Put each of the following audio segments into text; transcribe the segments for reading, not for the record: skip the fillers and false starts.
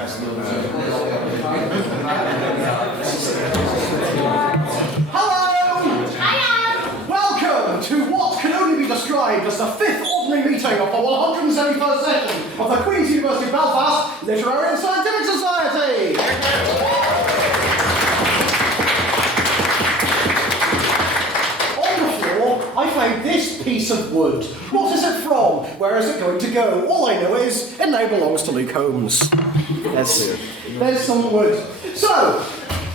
Hello! Hiya! Welcome to what can only be described as the 5th ordinary meeting of the 171st session of the Queen's University of Belfast Literary and Scientific Society! On the floor, I found this piece of wood. What is it from? Where is it going to go? All I know is it now belongs to Luke Holmes. There's some wood. So,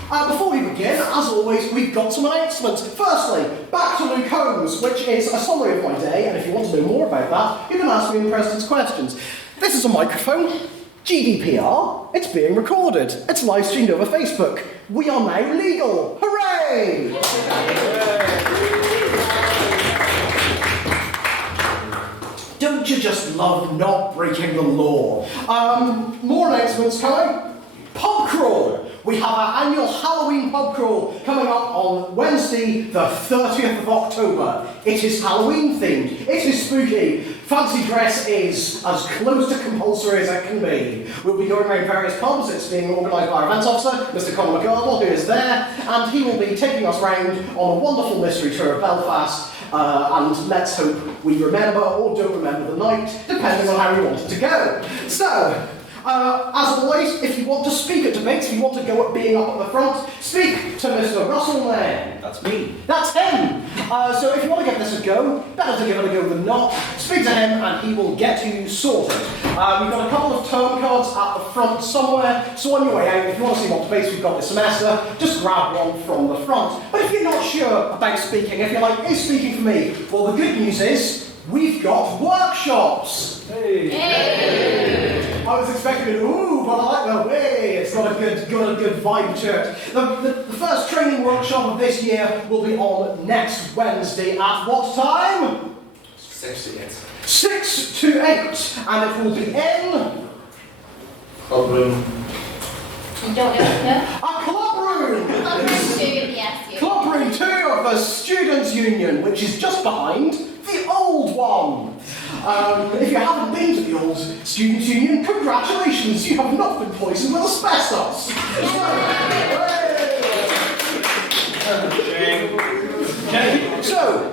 before we begin, as always, we've got some announcements. Firstly, back to Luke Holmes, which is a summary of my day, and if you want to know more about that, you can ask me in President's Questions. This is a microphone. GDPR. It's being recorded. It's live streamed over Facebook. We are now legal. Hooray! Don't you just love not breaking the law? More announcements coming. Pub crawl. We have our annual Halloween pub crawl coming up on Wednesday, the 30th of October. It is Halloween themed. It is spooky. Fancy dress is as close to compulsory as it can be. We'll be going around various pubs. It's being organised by our events officer, Mr. Conor McGardle, who is there, and he will be taking us round on a wonderful mystery tour of Belfast. And let's hope we remember or don't remember the night, depending on how we want it to go. So, as always, if you want to speak at debates, if you want to go at being up at the front, speak to Mr. Russell Lane. That's me. That's him. So if you want to give this a go, better to give it a go than not. Speak to him and he will get you sorted. We've got a couple of term cards at the front somewhere, so on your way out, if you want to see what debates we've got this semester, just grab one from the front. But if you're not sure about speaking, if you're like, is speaking for me? Well, the good news is, we've got workshops. Hey. I was expecting an ooh, but I like the way. It's got a good vibe to it. The first training workshop of this year will be on next Wednesday at what time? 6 to 8. 6 to 8, and it will be in Club room. You don't know? a club room. Club room 2, yes. Club room 2 of the Students' Union, which is just behind the old one. If you haven't been to the old Students' Union, congratulations, you have not been poisoned with asbestos. So,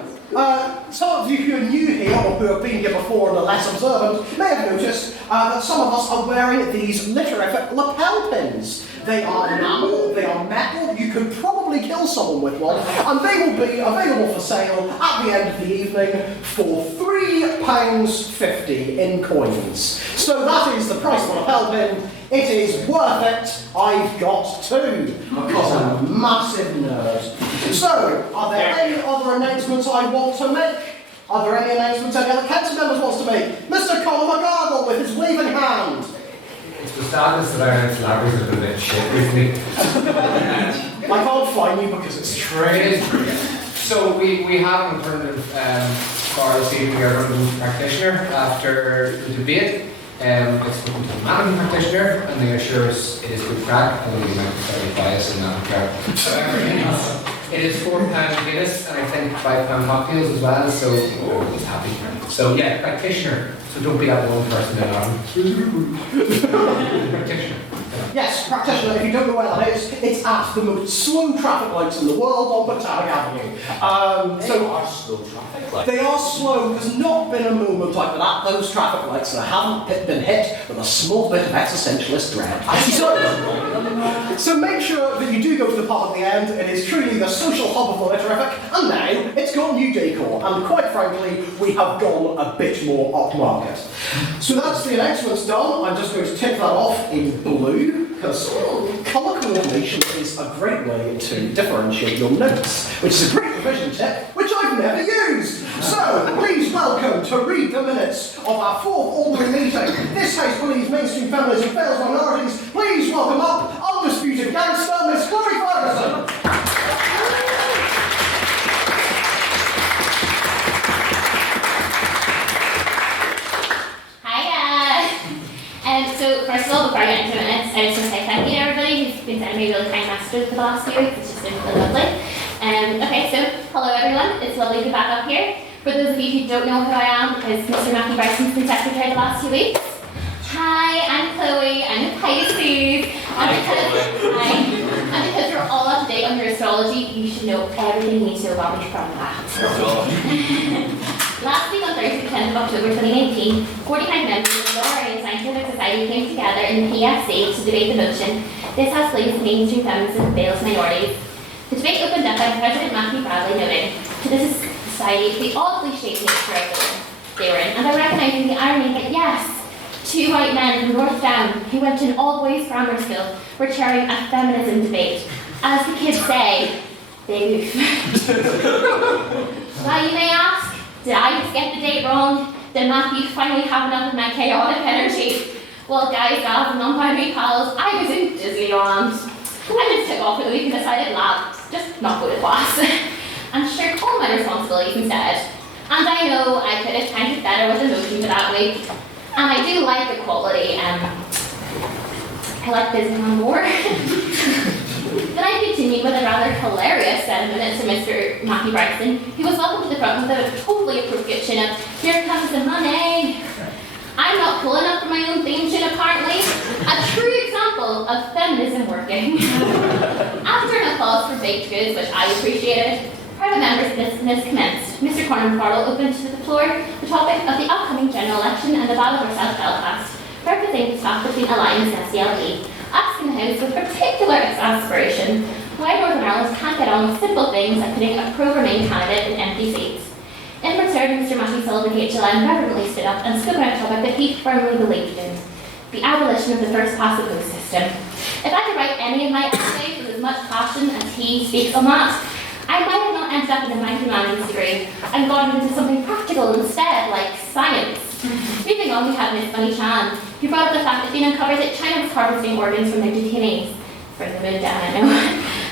some of you who are new here or who have been here before and are less observant may have noticed that some of us are wearing these litterific lapel pins. They are enamel, they are metal, you could probably kill someone with one, and they will be available for sale at the end of the evening for £3.50 in coins. So that is the price of a lapel pin. It is worth it. I've got two, because I'm a massive nerd. So, are there any other announcements I want to make? Are there any announcements any other council members wants to make? Mr. Conor McGardle with his waving hand. It's the standards that our celebrities have been a bit shit recently. I can't find you because it's true. So we have an alternative for this evening, our London practitioner after the debate. It's spoken to the managing practitioner and they assure us it is good crack. I don't think I'm very biased in that regard. It is £4 Guinness and I think £5 cocktails as well, so we're just happy. So yeah, practitioner. So don't be that one person in Ireland. Practitioner. Yes, practitioner, if you don't know where that is, it's at the most slow traffic lights in the world on Botanic Avenue. They are slow traffic lights. They are slow. There's not been a moment like that at those traffic lights that haven't been hit with a small bit of existentialist dread. So make sure that you do go to the pub at the end. It is truly the social hub of the litterific, and now it's got new decor, and quite frankly, we have gone a bit more upmarket. So that's the announcements done. I'm just going to tick that off in blue, because colour coordination is a great way to differentiate your notes, which is a great revision tip, which I've never used. So, please welcome to read the minutes of our 4th ordinary meeting. This House believes mainstream feminism fails minorities. Please welcome up undisputed gangster, Miss Chloe Ferguson. So first of all, before I get into minutes, I just want to say thank you to everybody who's been sending me really kind messages for the last few weeks. It's just been really lovely. Okay, so hello everyone. It's lovely to be back up here. For those of you who don't know who I am, because Mr. Matthew Bryson's been secretary the last 2 weeks. Hi, I'm Chloe. I'm a Pisces. And because you're all up to date on your astrology, you should know everything you need to know about me from that. Last week on Thursday, 10th of October 2019, 45 members of the Lower Area Scientific Society came together in the PFC to debate the motion, "This has placed mainstream feminism fails minorities." The debate opened up by President Matthew Bradley noting, "To this society, the odd cliched nature of the they were in, and I recognizing the irony that yes, two white men from North Down who went to an all-boys grammar school were chairing a feminism debate. As the kids say, they goof." Now you may ask, did I just get the date wrong? Did Matthew finally have enough of my chaotic energy? Well, guys, gals, and non-binary pals, I was in Disneyland. I just took off for the week and decided, lads, just not go to class. And shirk all my responsibilities instead. And I know I could have timed it better with emotion for that week. And I do like the quality, I like Disneyland more. Then I continued with a rather hilarious 7 minutes to Mr. Matthew Bryson, who was welcomed to the front with a totally appropriate chin up, "Here comes the money." I'm not cool enough for my own theme tune apparently. A true example of feminism working. After an applause for baked goods, which I appreciated, private members' business commenced. Mr. Cornyn Farrell opened to the floor the topic of the upcoming general election and the battle for South Belfast, representing the staff between Alliance and SDLE, asking the House with particular exasperation why Northern Ireland can't get on with simple things like putting a pro-Remain candidate in empty seats. In return, Mr. Matthew Sullivan HLM reverently stood up and spoke on a topic that he firmly believed in, the abolition of the first past the post system. If I could write any of my essays with as much passion as he speaks on that, I might have not ended up in a humanities degree and gone into something practical instead, like science. Moving on, we have Miss Bunny Chan, who brought up the fact that being uncovered that China was harvesting organs from their detainees. Bring the mood down, I know.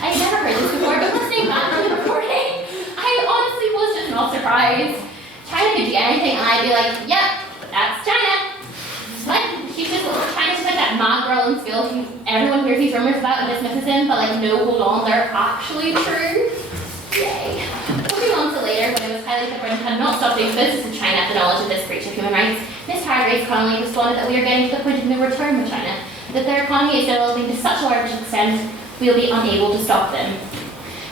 I'd never heard this before, but listening back to the recording, I honestly was just not surprised. China could do anything, and I'd be like, "Yep, that's China." Like, China's just like that mad girl in school who everyone hears these rumors about and dismisses him, but like, no, hold on, they're actually true. Yay. Moving on to later, when it was highlighted that Britain had not stopped doing business with China at the knowledge of this breach of human rights, Ms. Hargraves Connolly responded that we are getting to the point of no return with China, that their economy is developing to such a large extent we will be unable to stop them.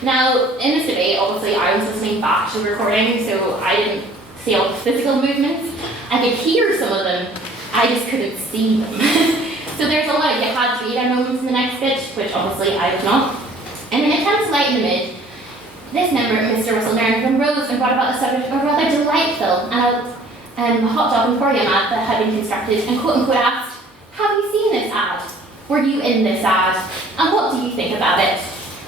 Now, in this debate, obviously I was listening back to the recording, so I didn't see all the physical movements. I could hear some of them, I just couldn't see them. So there's a lot of "you had to be there" moments in the next speech, which obviously I was not. In an attempt to lighten the mood, this member, Mr. Russell Nairn, rose and brought about the subject of a rather delightful and hot dog emporium ad that had been constructed, and quote-unquote asked, "Have you seen this ad? Were you in this ad? And what do you think about it?"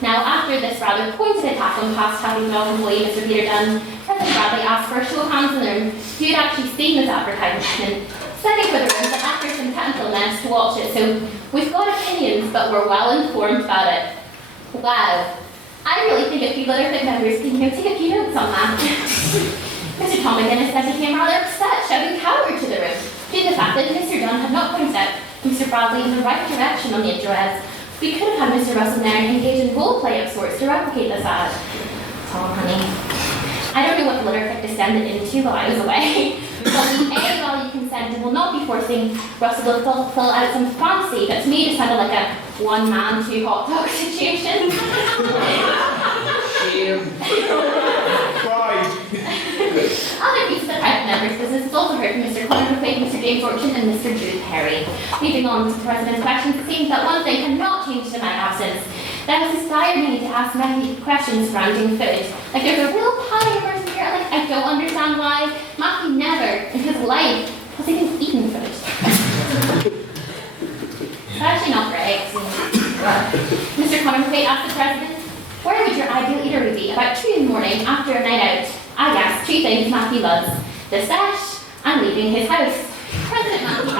Now, after this rather pointed attack on past happy dog employee Mr. Peter Dunn, President Bradley asked for a show of hands in the room who had actually seen this advertisement, setting for the room that after some technical mess to watch it. So, we've got opinions, but we're well informed about it. Wow. I really think a few Litterfit members can take a few notes on that. Mr. Tom McGuinness then became rather upset, shouting "coward" to the room, due to the fact that Mr. Dunn had not pointed out Mr. Bradley in the right direction on the interwebs. We could have had Mr. Russell Nairn engage in role play of sorts to replicate this ad. Tom, honey. I don't know what Litterfit descended into while I was away, but the A value consent will not be forcing Russell to fill out some fantasy that to me just sounded like a one-man, two hot dog situation. Other pieces of private members' business is also heard from Mr. Conor McQuaid, Mr. James Orchin, and Mr. Jude Perry. Moving on to the President's questions, it seems that one thing cannot change in my absence. There was this dire need to ask many questions surrounding food. Like, there's a real pie person here, like, I don't understand why Matthew never, in his life, has even eaten food. It's actually not great. Mr. Conor McQuaid asked the President, where would your ideal eatery be about 2 in the morning after a night out? I guess 2 things Matthew loves: the sesh and leaving his house. President Matthew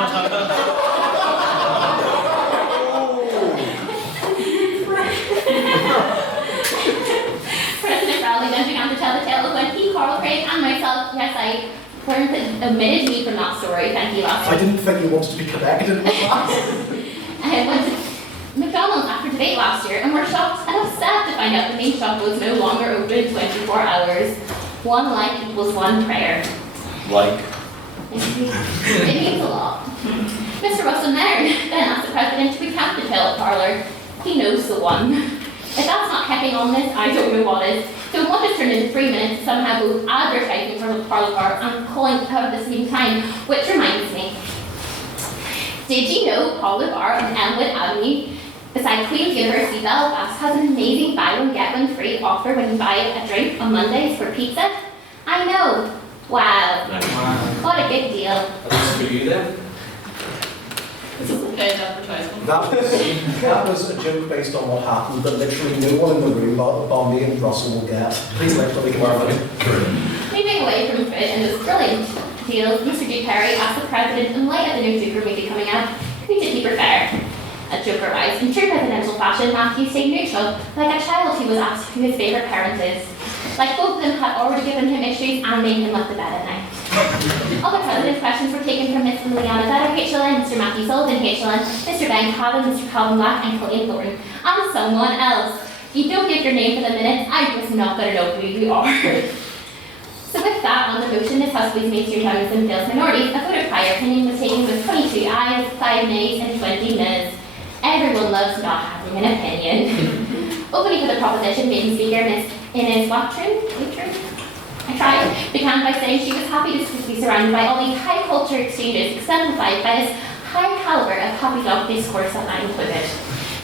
President Rowley then began to tell the tale of when he, Carl Craig, and myself, yes, I learned that omitted me from that story, thank you, last I didn't think you wanted to be connected with that. I went to McDonald's after debate last year and were shocked and upset to find out the main shop was no longer open 24 hours. 1 like equals 1 prayer. Like? It means a lot. Mr. Russell Nairn then asked the President to recount the tale adult parlour. He knows the one. If that's not keeping on this, I don't know what is. So what has turned into 3 minutes, somehow both advertising for the parlour bar and calling out at the same time, which reminds me. Did you know Parlour Bar on Elmwood Avenue, beside Queen's University Belfast, has an amazing buy one get one free offer when you buy a drink on Mondays for pizza? I know. Wow. What a big deal. That's for you then. This is a paid advertisement. That was a joke based on what happened that literally no one in the room but me and Russell will get. Please literally come over. Moving away from food and those brilliant deals, Mr. D. Perry asked the President, in light of the new Joker movie coming out, who did he prefer? A Joker writes, in true presidential fashion, Matthew stayed neutral, like a child who was asked who his favourite parent is. Like both of them had already given him issues and made him let the bed at night. Other president's questions were taken from Miss Liliana Vedder, HLN, Mr. Matthew Sullivan, HLN, Mr. Ben Calvin, Mr. Calvin Black, and Colleen Thornton, and someone else. You don't give your name for the minutes, I'm just not going to know who you are. So with that, on the motion, this House please mainstream feminism fails minorities, a vote of prior opinion was taken with 22 ayes, 5 nays, and 20 noes. Everyone loves not having an opinion. Opening for the proposition, maiden speaker, Miss Inez Watrin, I tried, began by saying she was happy to be surrounded by all these high culture exchanges exemplified by this high caliber of happy dog discourse that I included.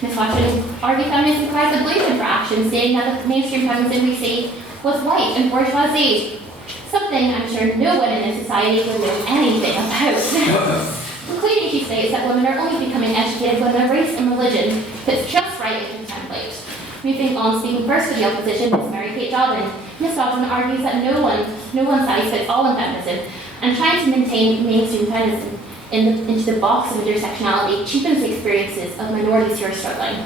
Ms. Watrin argued feminism provides a blueprint for action, stating that the mainstream feminism we see was white and bourgeoisie. Something I'm sure no one in this society would know anything about. Including, she states that women are only becoming educated when their race and religion fits just right into the template. Moving on, speaking first for the opposition, Ms. Mary Kate Dobbin. Ms. Dobbin argues that no one size fits all in feminism, and trying to maintain mainstream feminism into the box of intersectionality cheapens the experiences of minorities who are struggling.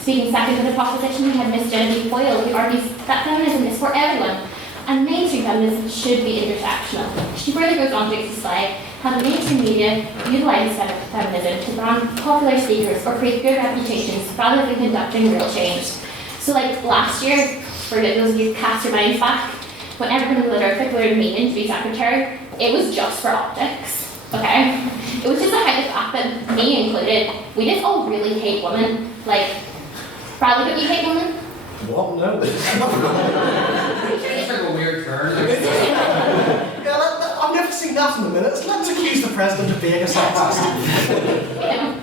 Speaking second for the proposition, we had Ms. Genevieve Boyle, who argues that feminism is for everyone, and mainstream feminism should be intersectional. She further goes on to display how the mainstream media utilizes feminism to brand popular speakers or create good reputations rather than conducting real change. So like last year, for those of you who cast your minds back, when everyone in the Literature voted me in to be secretary, it was just for optics, okay? It was just to hide the fact that, me included, we just all really hate women. Like, Bradley, don't you hate women? What? No. It's like a weird turn. I've never seen that in a minute. Let's accuse the president of being a sexist. You know.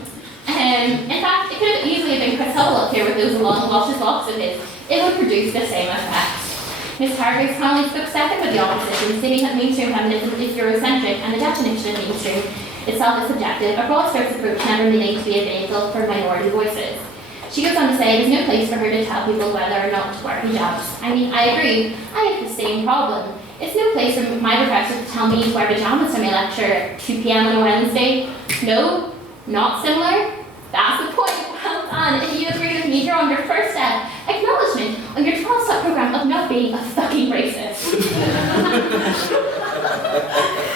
In fact, it could have easily been Chris Hubble up here with those long luscious locks of his. It would produce the same effect. Ms. Hargreaves Connolly spoke second for the opposition, stating that mainstream feminism is Eurocentric and the definition of mainstream itself is subjective, a broad strokes approach never meaning to be a vehicle for minority voices. She goes on to say there's no place for her to tell people whether or not to wear hijabs. I mean, I agree, I have the same problem. It's no place for my professor to tell me to wear pajamas for my lecture at 2 p.m. on a Wednesday. No, not similar. That's the point. Well done. If you agree with me, you're on your first step. Acknowledgement on your 12-step program of not being a fucking racist.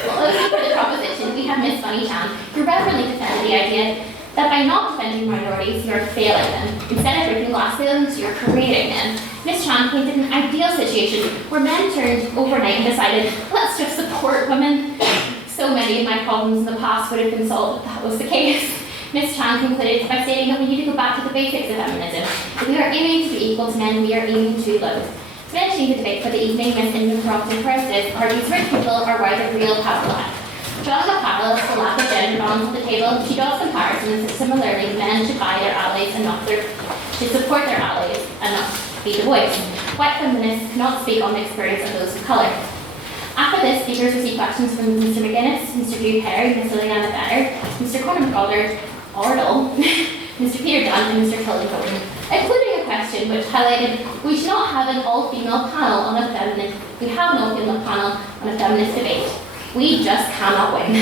Closing for the proposition, we have Miss Bunny Chan, who reverently defended the idea that by not defending minorities, you're failing them. Instead of breaking glass ceilings, you're creating them. Miss Chan painted an ideal situation where men turned overnight and decided, let's just support women. So many of my problems in the past would have been solved if that was the case. Ms. Chan concluded by stating that we need to go back to the basics of feminism. If we are aiming to be equal to men, we are aiming too low. Finishing the debate for the evening, Ms. Ingram Curtis argues rich people are why the real power lies. Drawing a parallel to the lack of gender balance at the table, she draws comparisons that similarly men should buy their allies and not should support their allies and not be the voice. White feminists cannot speak on the experience of those of colour. After this, speakers received questions from Mr. McGuinness, Mr. Drew Perry, Ms. Liliana Vedder, Mr. Conor Ardle, Mr. Peter Dunn, and Mr. Colin Gordon, including a question which highlighted we should not have an all-female panel on a feminist. We have an all-female panel on a feminist debate. We just cannot win.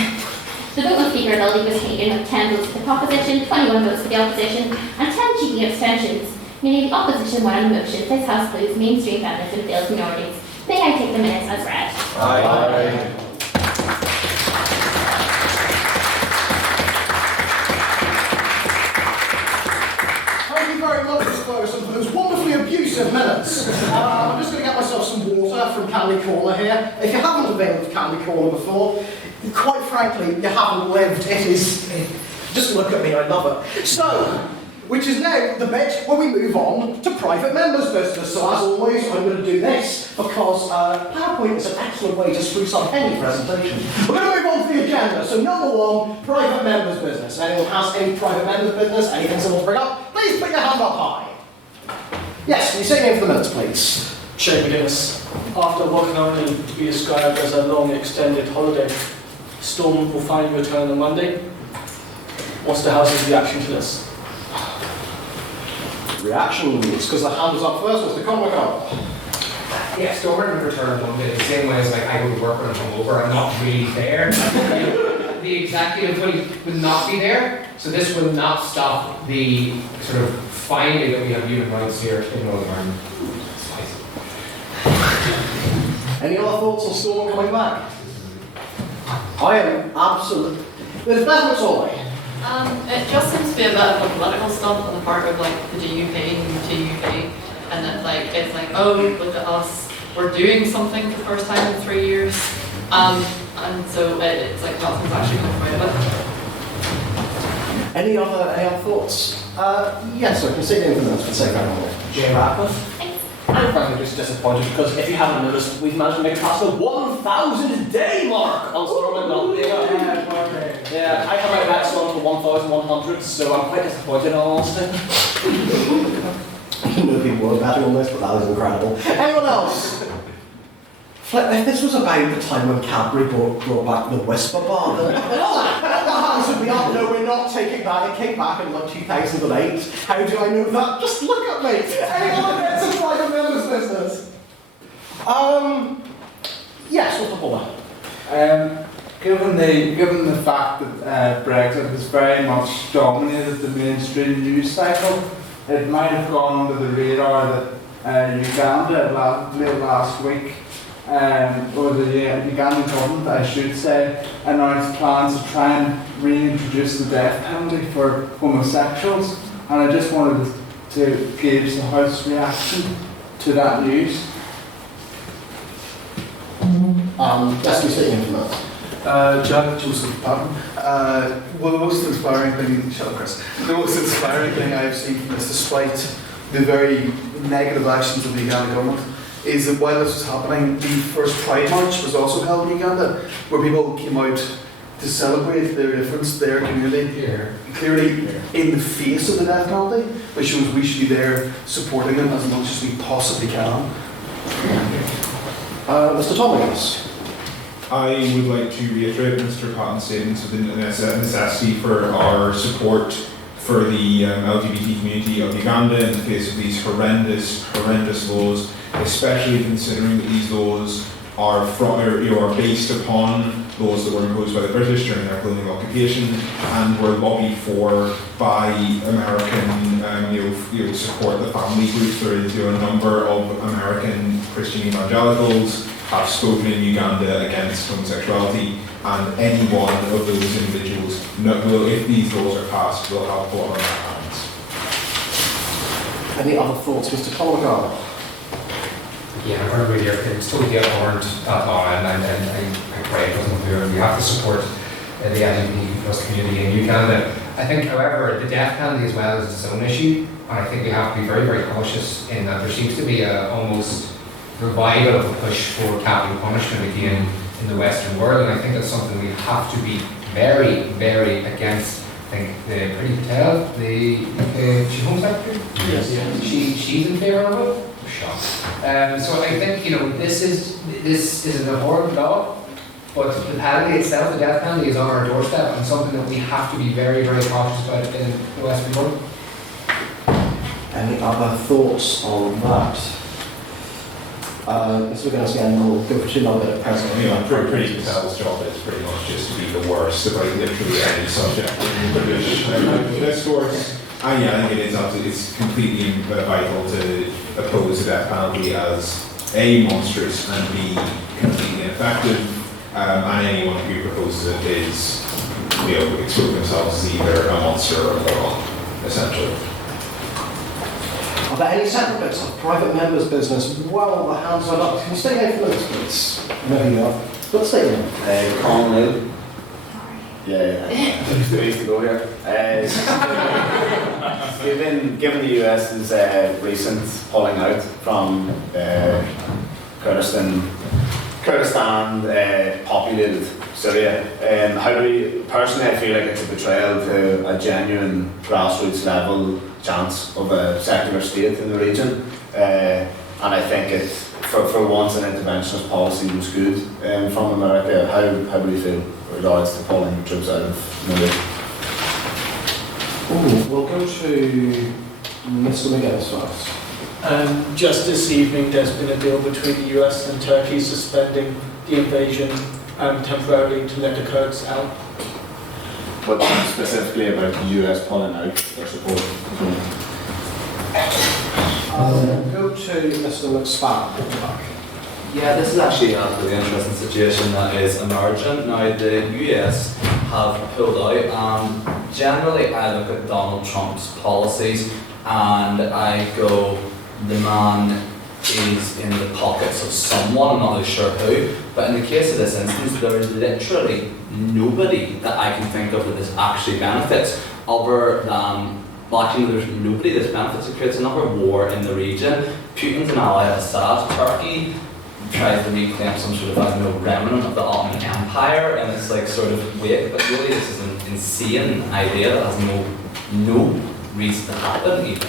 The vote on Speaker Lily was taken with 10 votes for the proposition, 21 votes for the opposition, and 10 cheeky abstentions, meaning the opposition won on the motion. This House believes mainstream feminism fails minorities. May I take the minutes as read? Aye. Thank you very much, Mr. Ferguson, for those wonderfully abusive minutes. I'm just going to get myself some water from Candy Corner here. If you haven't availed of Candy Corner before, quite frankly, you haven't lived. It is... Just look at me, I love it. So, which is now the bit where we move on to private members' business. So as always, I'm going to do this because PowerPoint is an excellent way to spruce up any presentation. We're going to move on to the agenda. So number one, private members' business. Anyone has any private members' business, anything someone bring up, please put your hand up high. Yes, can you say your name for the minutes, please? Shane McGuinness. After what can only be described as a long extended holiday, Storm will finally return on Monday. What's the house's reaction to this? Reactions, because the hand was up first, Mr. Comico. Yeah, Storm will return on Monday the same way as like I go to work when I'm hungover. I'm not really there. The executive will not be there, so this will not stop the sort of finding that we have human rights here in Northern Ireland. Any other thoughts on Storm coming back? I am absolutely. There's Beth Solly. It just seems to be a bit of a political stunt on the part of like the DUP and the TUP, and then like it's like, oh, look at us, we're doing something for the first time in 3 years, and so it's like nothing's actually coming out of it. Any other thoughts? Yes, I can say the infamous for the sake of it. Jay Ratcliffe. I'm frankly just disappointed because if you haven't noticed, we've managed to make it past the 1,000 day mark on Storm and Mel. Yeah, I come out of that song for 1,100, so I'm quite disappointed in all honesty. I know people were betting on this, but that is incredible. Anyone else? If this was about the time when Cadbury brought back the Whisper Bar, then all the hands would be up. No, we're not taking that. It came back in like 2008. How do I know that? Just look at me. Anyone gets a private members business? Yes, what's the bother? Given the fact that Brexit has very much dominated the mainstream news cycle, it might have gone under the radar that Uganda late last week, or the Ugandan government, I should say, announced plans to try and reintroduce the death penalty for homosexuals, and I just wanted to gauge the House's reaction to that news. Let's be sitting for that. Jack Joseph Patton. Well, the most inspiring thing, shut up, Chris. The most inspiring thing I've seen from this, despite the very negative actions of the Ugandan government, is that while this was happening, the first Pride March was also held in Uganda, where people came out to celebrate their difference, their community, clearly in the face of the death penalty, which shows we should be there supporting them as much as we possibly can. Mr. Thomas. I would like to reiterate Mr. Patton's statements of the necessity for our support for the LGBT community of Uganda in the face of these horrendous laws, especially considering that these laws are based upon laws that were imposed by the British during their colonial occupation and were lobbied for by American support the family groups that are into. A number of American Christian evangelicals have spoken in Uganda against homosexuality, and any one of those individuals will, if these laws are passed, will have blood on their hands. Any other thoughts, Mr. Colligar? Yeah, I'm going to read here. It's totally abhorrent that law, and I pray it doesn't appear. We have to support the LGBT+ community in Uganda. I think, however, the death penalty as well is its own issue, and I think we have to be very, very cautious in that there seems to be a almost revival of a push for capital punishment again in the Western world, and I think that's something we have to be very, very against. I think the Priti Patel, the UK Home Secretary, yes. She's in favour of it. Shocked. So I think this is an abhorrent law, but the penalty itself, the death penalty, is on our doorstep and something that we have to be very, very cautious about in the Western world. Any other thoughts on that? Mr. McGuinness again, we'll go for another bit of president. Priti Patel's job is pretty much just to be the worst about literally any subject in British discourse. And yeah, I think it is absolutely, it's completely vital to oppose the death penalty as A, monstrous, and B, completely ineffective. And anyone who proposes it is, exposing themselves as either a monster or a moron, essentially. Are there any separate bits of private members' business? Well, the hands are up. Can you stay here for minutes, please? No, you are. Let's stay here. Colin, Too easy to go here. Given the US's recent pulling out from Kurdistan populated Syria, how do we, personally I feel like it's a betrayal to a genuine grassroots level chance of a secular state in the region, and I think it, for once an interventionist policy was good from America. How do we feel with regards to pulling troops out of Syria? We'll go to Mr. McGinnis first. Just this evening, there's been a deal between the US and Turkey suspending the invasion temporarily to let the Kurds out. But specifically about the US pulling out their support. Go to Mr. McSpann. Yeah, this is actually a really interesting situation that is emerging. Now, the US have pulled out, and generally I look at Donald Trump's policies and I go, the man is in the pockets of someone, I'm not really sure who, but in the case of this instance, there is literally nobody that I can think of that this actually benefits, other than, well actually there's nobody this benefits. It creates another war in the region. Putin's an ally of Assad. Turkey tries to reclaim some sort of, I don't know, remnant of the Ottoman Empire, and it's like sort of wait, but really this is an insane idea that has no reason to happen even.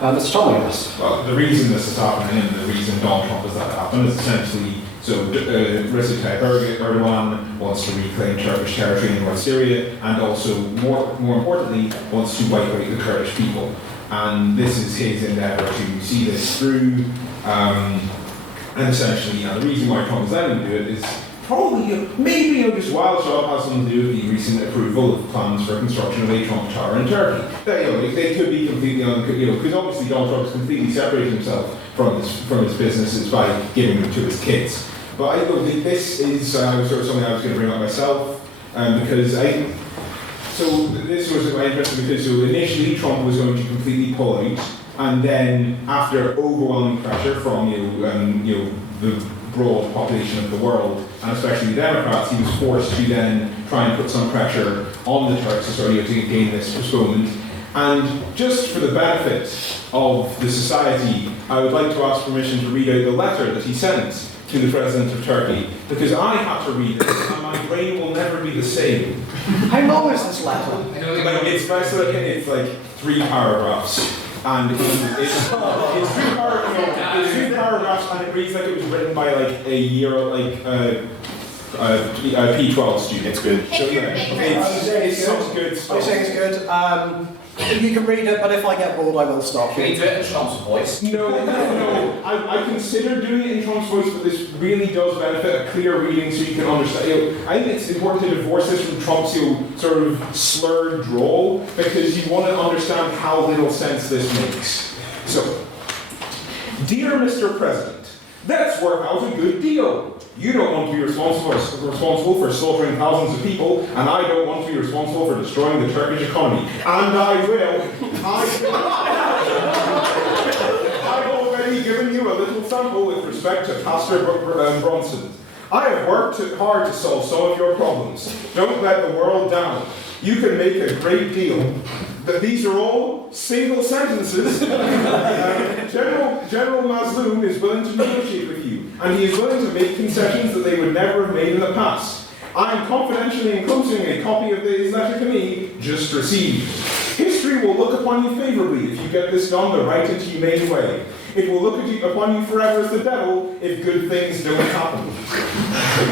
Mr. Thomas. Well, the reason this is happening and the reason Donald Trump has let it happen is essentially, so Recep Tayyip Erdogan wants to reclaim Turkish territory in North Syria, and also, more importantly, wants to wipe out the Kurdish people. And this is his endeavour to see this through, and essentially, the reason why Trump is letting him do it is probably, maybe just wild shot has something to do with the recent approval of plans for construction of a Trump Tower in Turkey. They could be completely because obviously Donald Trump has completely separated himself from his businesses by giving them to his kids. But I don't think this is sort of something I was going to bring up myself, because so this was quite interesting because so initially Trump was going to completely pull out, and then after overwhelming pressure from the broad population of the world, and especially the Democrats, he was forced to then try and put some pressure on the Turks to gain this postponement. And just for the benefit of the society, I would like to ask permission to read out the letter that he sent to the President of Turkey, because I had to read it, and my brain will never be the same. How long is this letter? It's like 3 paragraphs. And it's 3 paragraphs, and it reads like it was written by like a year, like a P12 student. It's good. So yeah, it's such good stuff. I say it's good. You can read it, but if I get bored, I will stop. Can you do it in Trump's voice? No. I considered doing it in Trump's voice, but this really does benefit a clear reading so you can understand. I think it's important to divorce this from Trump's sort of slurred drawl, because you want to understand how little sense this makes. So, dear Mr. President, let's work out a good deal. You don't want to be responsible for slaughtering thousands of people, and I don't want to be responsible for destroying the Turkish economy. And I will. I've already given you a little sample with respect to Pastor Bronson. I have worked hard to solve some of your problems. Don't let the world down. You can make a great deal. But these are all single sentences. General Mazloum is willing to negotiate with you, and he is willing to make concessions that they would never have made in the past. I am confidentially enclosing a copy of his letter to me, just received. History will look upon you favorably if you get this done the right and humane way. It will look upon you forever as the devil if good things don't happen.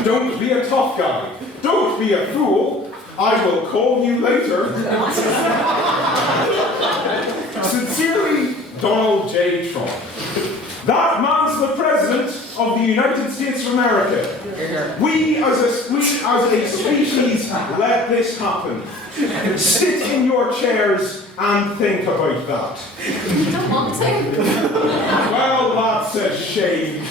Don't be a tough guy. Don't be a fool. I will call you later. Sincerely, Donald J. Trump. That man's the President of the United States of America. We as a species let this happen. Sit in your chairs and think about that. You don't want to. Well, that's a shame.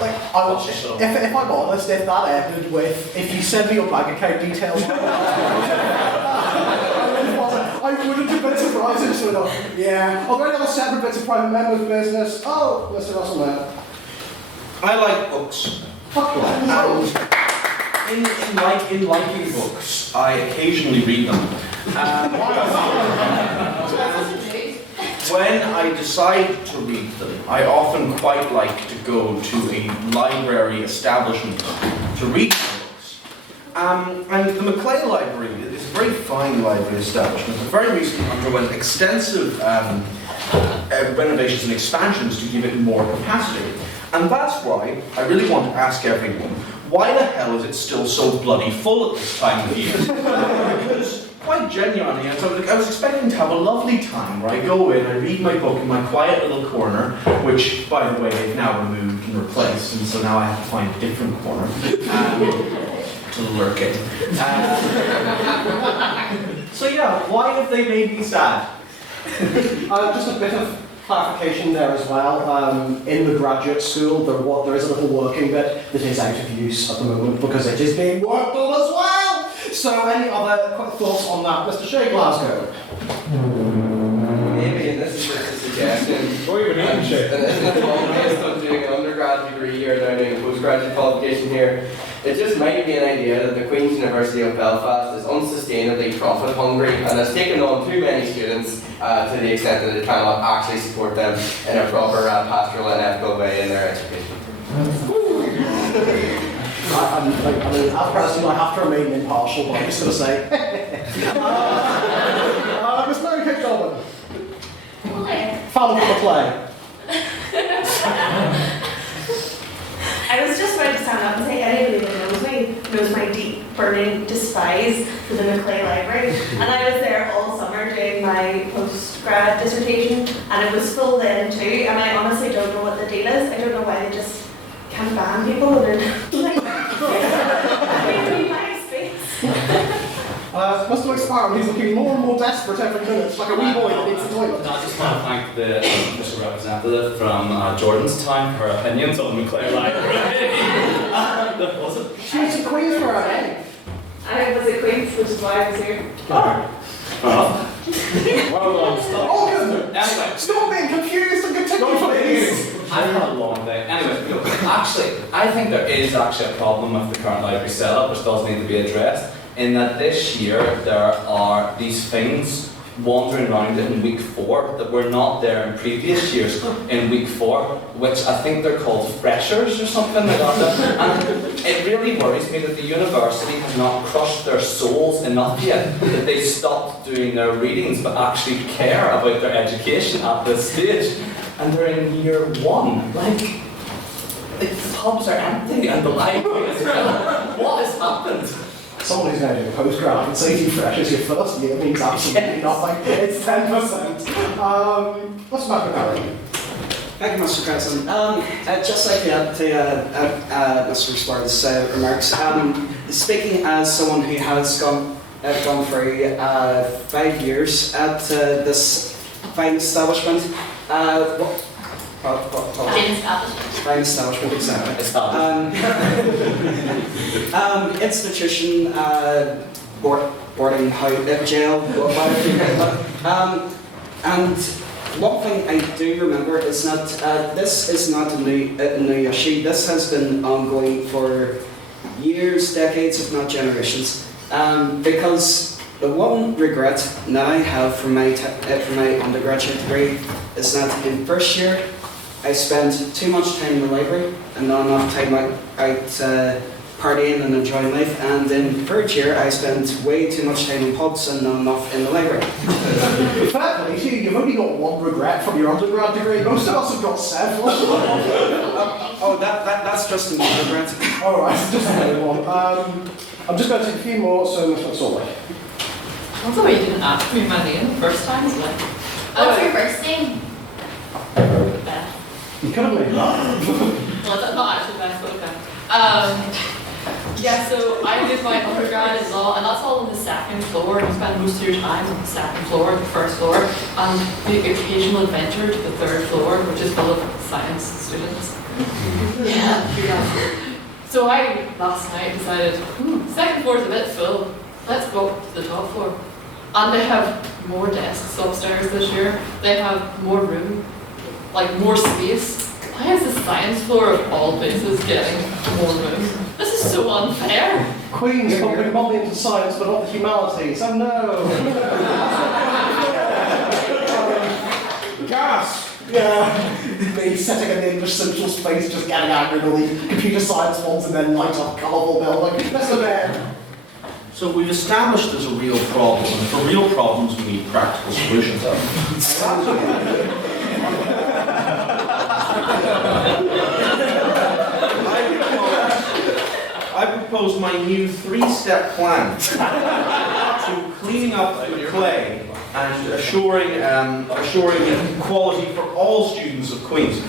Like, if I'm honest, if that ended with, if you send me your bank account details, I wouldn't have been surprised if sort of, yeah, I'll go to the separate bits of private members' business. Oh, Mr. Russell there. I like books. Fuck yeah. In liking books, I occasionally read them. When I decide to read them, I often quite like to go to a library establishment to read books. And the Maclay Library is a very fine library establishment that very recently underwent extensive renovations and expansions to give it more capacity. And that's why I really want to ask everyone, why the hell is it still so bloody full at this time of year? Because, quite genuinely, I was expecting to have a lovely time where I go in, I read my book in my quiet little corner, which, by the way, they've now removed and replaced, and so now I have to find a different corner to lurk in. So yeah, why have they made me sad? Just a bit of clarification there as well. In the graduate school, there is a little working bit that is out of use at the moment because it is being worked on as well. So, any other quick thoughts on that, Mr. Shea Glasgow? Maybe, and this is just a suggestion. Oh, you've been eating shit. And isn't it all based on doing an undergrad degree here, now doing a postgraduate qualification here? It just might be an idea that the Queen's University of Belfast is unsustainably profit hungry and has taken on too many students to the extent that it cannot actually support them in a proper pastoral and ethical way in their education. As president, I have to remain impartial, but I'm just going to say. Miss Mary Kate Dobbin. Fan of the play. I was just about to stand up and say anybody that knows me knows my deep, burning despise for the Maclay Library. And I was there all summer doing my post-grad dissertation, and it was full then too, and I honestly don't know what the deal is. I don't know why they just can't ban people that are like, my space. Must have expired. He's looking more and more desperate every minute, like a wee boy that needs a toilet. I just want to thank the Mr. Representative from Jordan's time for her opinions on the Maclay Library. Was it? She was a queen for her name. I was a queen, which is why I was here. Well done. Oh, goodness. Anyway. Stop being confused and continue, please. I've had a long day. Anyway, actually, I think there is actually a problem with the current library setup, which does need to be addressed, in that this year there are these things wandering around in week 4 that were not there in previous years in week 4, which I think they're called freshers or something like that. And it really worries me that the university has not crushed their souls enough yet that they stopped doing their readings but actually care about their education at this stage. And they're in year 1. Like the pubs are empty and the library is full. What has happened? Someone who's going to do a postgrad and say you fresh as your first year means absolutely nothing. It's 10%. What's the matter with Harry? Thank you, Mr. President. I'd just like to add to Mr. Spart's remarks. Speaking as someone who has gone through 5 years at this fine establishment, fine establishment, exactly. Institution, boarding house, jail, whatever. And one thing I do remember is that this is not a new issue. This has been ongoing for years, decades, if not generations. Because the one regret that I have from my undergraduate degree is that in first year I spent too much time in the library and not enough time out partying and enjoying life, and in third year I spent way too much time in pubs and not enough in the library. Fair play to you, you've only got one regret from your undergrad degree. Most of us have got several. That's just an regret. Alright, just another one. I'm just going to take a few more, so that's all right. That's the way you didn't ask me my name the first time, isn't it? What's your first name? Beth. You could have made that. Well, that's not actually Beth, but okay. Yeah, so I did my undergrad in law, and that's all on the second floor. You spend most of your time on the second floor, the first floor, and the occasional adventure to the third floor, which is full of science students. Yeah. So I, last night, decided, second floor is a bit full, let's go up to the top floor. And they have more desks upstairs this year. They have more room, like more space Why is the science floor of all places getting more rooms? This is so unfair. Queen's pumping money into science, but not the humanities. Oh no! Gas! Yeah. Me setting in the English Central Space, just getting angry at all the computer science ones and then light up colourful building. That's the man. So we've established there's a real problem, and for real problems we need practical solutions. I propose my new 3-step plan to cleaning up the clay and assuring quality for all students of Queen's.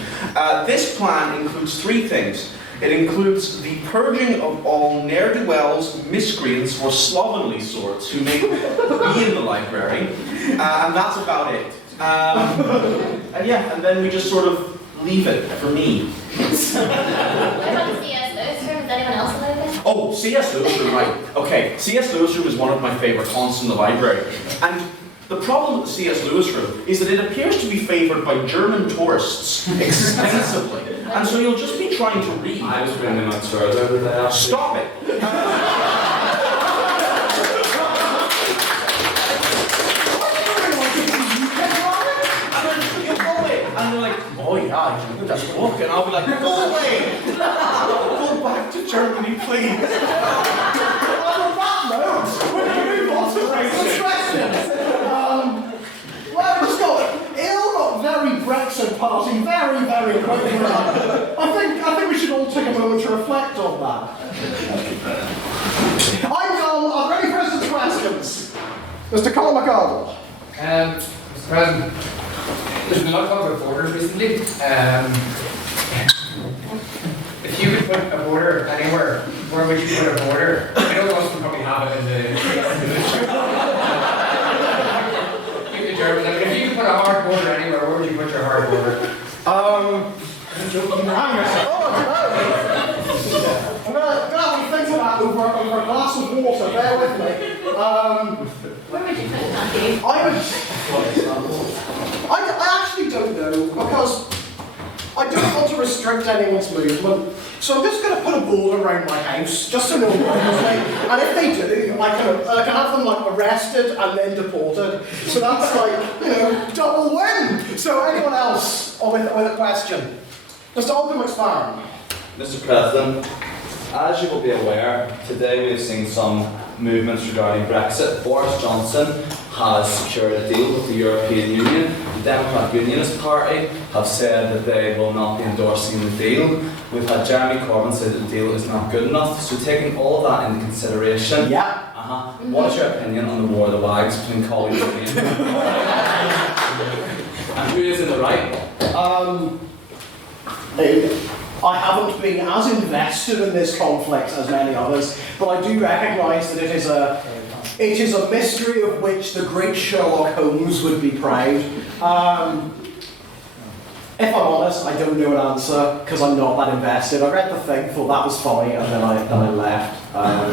This plan includes 3 things. It includes the purging of all ne'er-do-wells, miscreants, or slovenly sorts who may be in the library, and that's about it. And then we just sort of leave it for me. What about the CS Lewis room? Is anyone else about this? Oh, C.S. Lewis room, right. Okay, C.S. Lewis room is one of my favourite haunts in the library. And the problem with the C.S. Lewis room is that it appears to be favoured by German tourists extensively. And so you'll just be trying to read. I was bringing my tour the other day. Stop it! And they're like, oh yeah, I can just walk. And I'll be like, go away! Go back to Germany, please. On that note, we're going to move on to the next question. Well, it's got, it all got very Brexit party very, very quickly. I think we should all take a moment to reflect on that. I'm ready for some questions. Mr. Colin McArdle. Mr. President, there's been a lot of talk about borders recently. If you could put a border anywhere, where would you put a border? I know most of them probably have it in the German. If you could put a hard border anywhere, where would you put your hard border? I'm gonna have to think about over a glass of water. Bear with me. Where would you put it, Matthew? I actually don't know because I don't want to restrict anyone's movement. So I'm just going to put a border around my house, just so no one knows me. And if they do, I can have them like arrested and then deported. So that's like, double win. So anyone else with a question? Mr. Alden McSparrow. Mr. President, as you will be aware, today we have seen some movements regarding Brexit. Boris Johnson has secured a deal with the European Union. The Democratic Unionist Party have said that they will not be endorsing the deal. We've had Jeremy Corbyn say that the deal is not good enough. So taking all of that into consideration, what is your opinion on the war of the wags between colleagues and and who is in the right? I haven't been as invested in this conflict as many others, but I do recognise that it is a mystery of which the great Sherlock Holmes would be proud. If I'm honest, I don't know an answer because I'm not that invested. I read the thing, thought that was funny, and then I left. I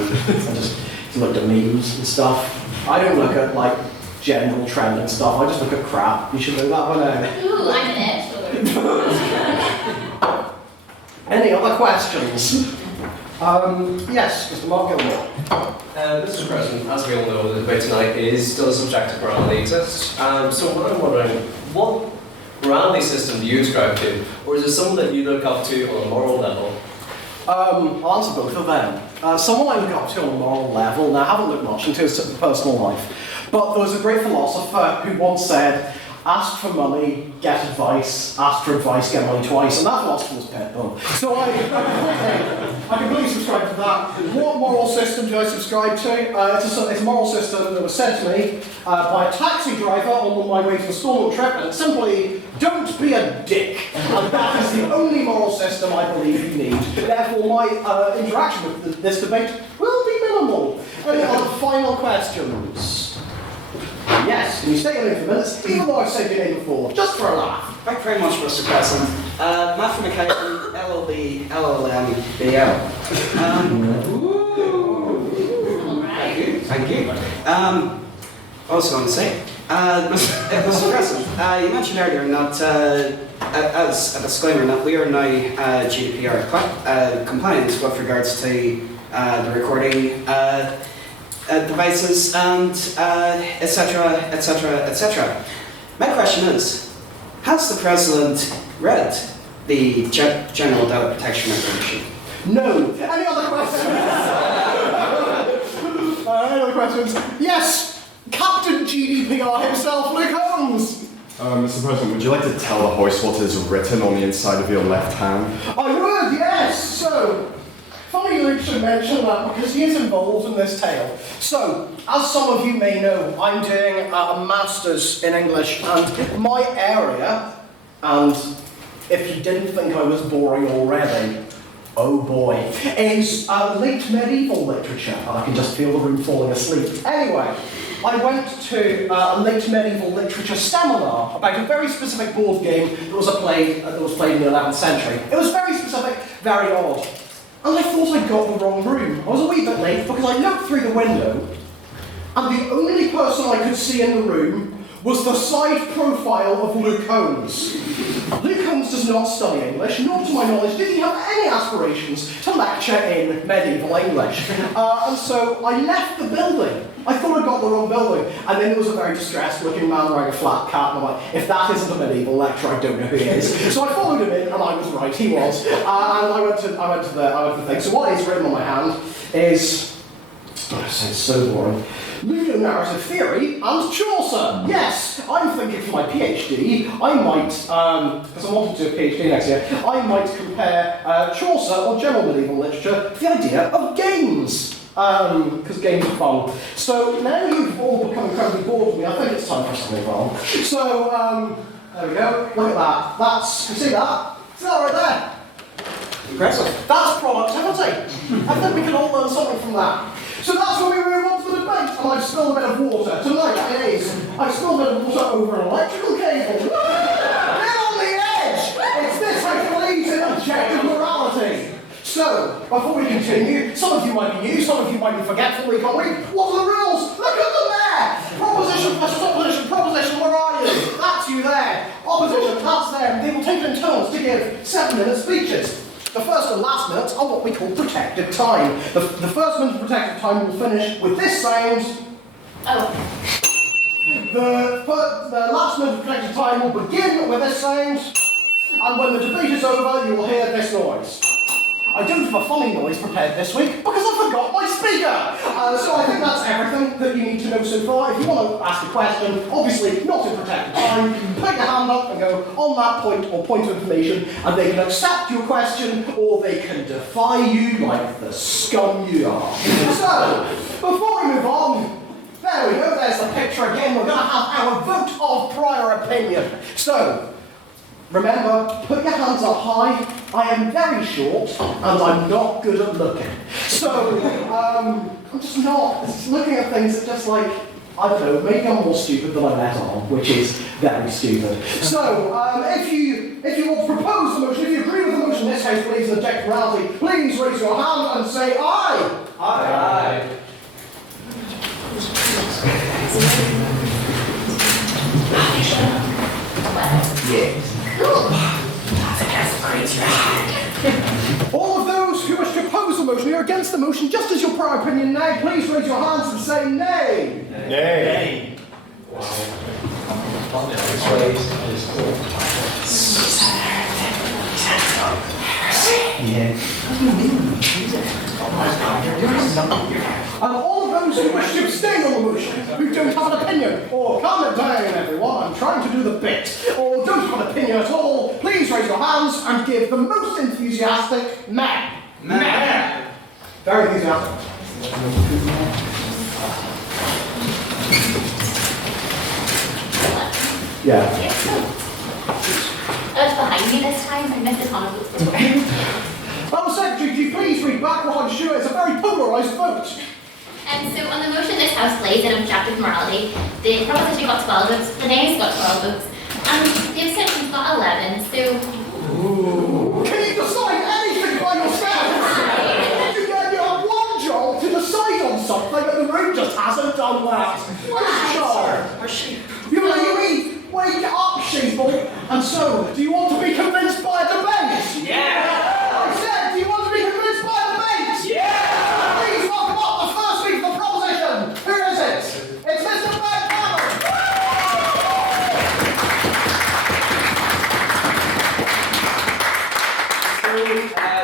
just looked at memes and stuff. I don't look at like general trend and stuff. I just look at crap. You should know that by now. Ooh, I'm an edge. Any other questions? Yes, Mr. Mark Gilmore. Mr. President, as we all know, the debate tonight is still subject to morality exists. So what I'm wondering, what morality system do you ascribe to? Or is it someone that you look up to on a moral level? I'll answer both of them. Someone I look up to on a moral level, now I haven't looked much into his personal life, but there was a great philosopher who once said, ask for money, get advice, ask for advice, get money twice, and that philosopher was Pitbull. So I completely subscribe to that. What moral system do I subscribe to? It's a moral system that was said to me by a taxi driver on my way to a school trip, and it's simply, don't be a dick. And that is the only moral system I believe you need. Therefore, my interaction with this debate will be minimal. Any other final questions? Yes, can you stay on it for minutes, even though I've said your name before, just for a laugh. Thank you very much, Mr. President. Matthew McKay, LLB, LLM, BL. Thank you. What was I going to say? Mr. President, you mentioned earlier that as a disclaimer, that we are now GDPR compliant with regards to the recording devices and etc., etc., etc. My question is, has the President read the General Data Protection Regulation? No. Any other questions? Any other questions? Yes! Captain GDPR himself, Luke Holmes! Mr. President, would you like to tell the hoist what is written on the inside of your left hand? I would, yes! So, funny Luke should mention that because he is involved in this tale. So, as some of you may know, I'm doing a Master's in English, and my area, and if you didn't think I was boring already, oh boy, is late medieval literature, and I can just feel the room falling asleep. Anyway, I went to a late medieval literature seminar about a very specific board game that was played in the 11th century. It was very specific, very odd. And I thought I'd got the wrong room. I was a wee bit late because I looked through the window and the only person I could see in the room was the side profile of Luke Holmes. Luke Holmes does not study English, nor to my knowledge did he have any aspirations to lecture in medieval English. And so I left the building. I thought I'd got the wrong building. And then there was a very distressed looking man wearing a flat cap, and I'm like, if that isn't a medieval lecturer, I don't know who he is. So I followed him in, and I was right, he was. And I went to the thing. So what is written on my hand is, oh, it sounds so boring. Ludonarrative theory and Chaucer. Yes, I'm thinking for my PhD, I might, because I wanted to do a PhD next year, I might compare Chaucer or general medieval literature to the idea of games. Because games are fun. So now you've all become incredibly bored with me, I think it's time for us to move on. So, there we go, look at that. That's, you see that? See that right there? Impressive. That's productivity. I think we can all learn something from that. So that's when we move on to the debate, and I've spilled a bit of water. Tonight it is. I've spilled a bit of water over an electrical cable. They're on the edge! It's this which believes in objective morality. So, before we continue, some of you might be new, some of you might be forgetful week on week. What are the rules? Look at them there! Proposition versus opposition. Proposition, where are you? That's you there. Opposition, that's them. They will take it in turns to give 7-minute speeches. The first and last minutes are what we call protected time. The first minute of protected time will finish with this sound. Oh. The last minute of protected time will begin with this sound. And when the debate is over, you will hear this noise. I don't have a funny noise prepared this week because I forgot my speaker. So I think that's everything that you need to know so far. If you want to ask a question, obviously not in protected time, put your hand up and go on that point or point of information, and they can accept your question or they can defy you like the scum you are. So, before we move on, there we go, there's the picture again. We're going to have our vote of prior opinion. So, remember, put your hands up high. I am very short, and I'm not good at looking. So, I'm just not looking at things that just like, I don't know, maybe I'm more stupid than I let on, which is very stupid. So, if you want to propose the motion, if you agree with the motion, this House believes in objective morality, please raise your hand and say aye. Aye. Yes. Cool. All of those who wish to oppose the motion, who are against the motion, just as your prior opinion now, please raise your hands and say nay. Nay. Nay. And all of those who wish to abstain on the motion, who don't have an opinion, or calm it down everyone, I'm trying to do the bit, or don't have an opinion at all, please raise your hands and give the most enthusiastic meh. Meh. Very enthusiastic. Yeah. It's behind me this time, I missed a ton of those. Madam Secretary, could you please read back what I'm sure is a very polarised vote? So on the motion this House believes in objective morality, the proposition got 12 votes, the nays got 12 votes, and the abstentions got 11, so... Ooh. Can you decide anything by yourself? You have one job to decide on something, and the room just hasn't done that. Where's Charles? Where's she? You mean, wake up, sheeple, And so, do you want to be convinced by debate? Yeah! I said, do you want to be convinced by debate? Yeah! Please welcome up the first speaker for the proposition. Who is it? It's Mr. Ben Cameron.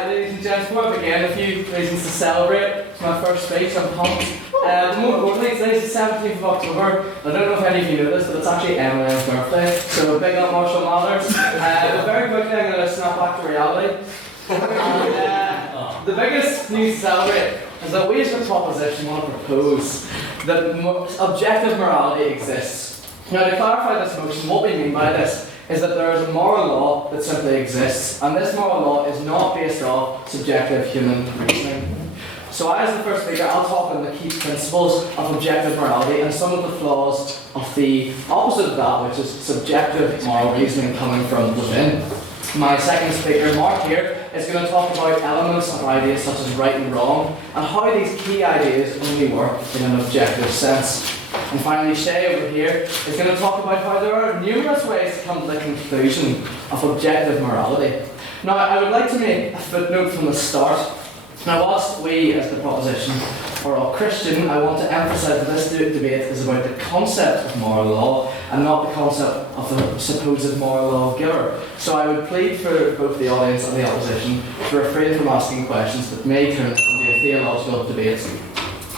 Ladies and gentlemen, again, a few reasons to celebrate. It's my first speech, I'm pumped. More importantly, today's the 17th of October. I don't know if any of you know this, but it's actually Emily's birthday, so big up Marshall Mathers. But very quickly, I'm going to snap back to reality. And, the biggest news to celebrate is that we as a proposition want to propose that objective morality exists. Now, to clarify this motion, what we mean by this is that there is a moral law that simply exists, and this moral law is not based off subjective human reasoning. So I, as the first speaker, I'll talk on the key principles of objective morality and some of the flaws of the opposite of that, which is subjective moral reasoning coming from within. My second speaker, Mark, here, is going to talk about elements of ideas such as right and wrong, and how these key ideas only work in an objective sense. And finally, Shay over here is going to talk about how there are numerous ways to come to the conclusion of objective morality. Now, I would like to make a footnote from the start. Now, whilst we, as the proposition, are all Christian, I want to emphasise that this debate is about the concept of moral law and not the concept of the supposed moral lawgiver. So I would plead for both the audience and the opposition to refrain from asking questions that may turn into a theological debate.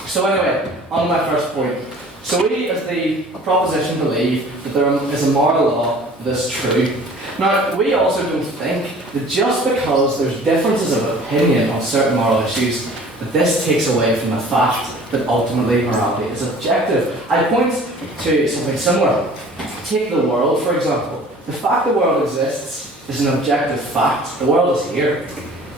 So anyway, on my first point. So we, as the proposition, believe that there is a moral law that is true. Now, we also don't think that just because there's differences of opinion on certain moral issues, that this takes away from the fact that ultimately morality is objective. I point to something similar. Take the world, for example. The fact the world exists is an objective fact. The world is here.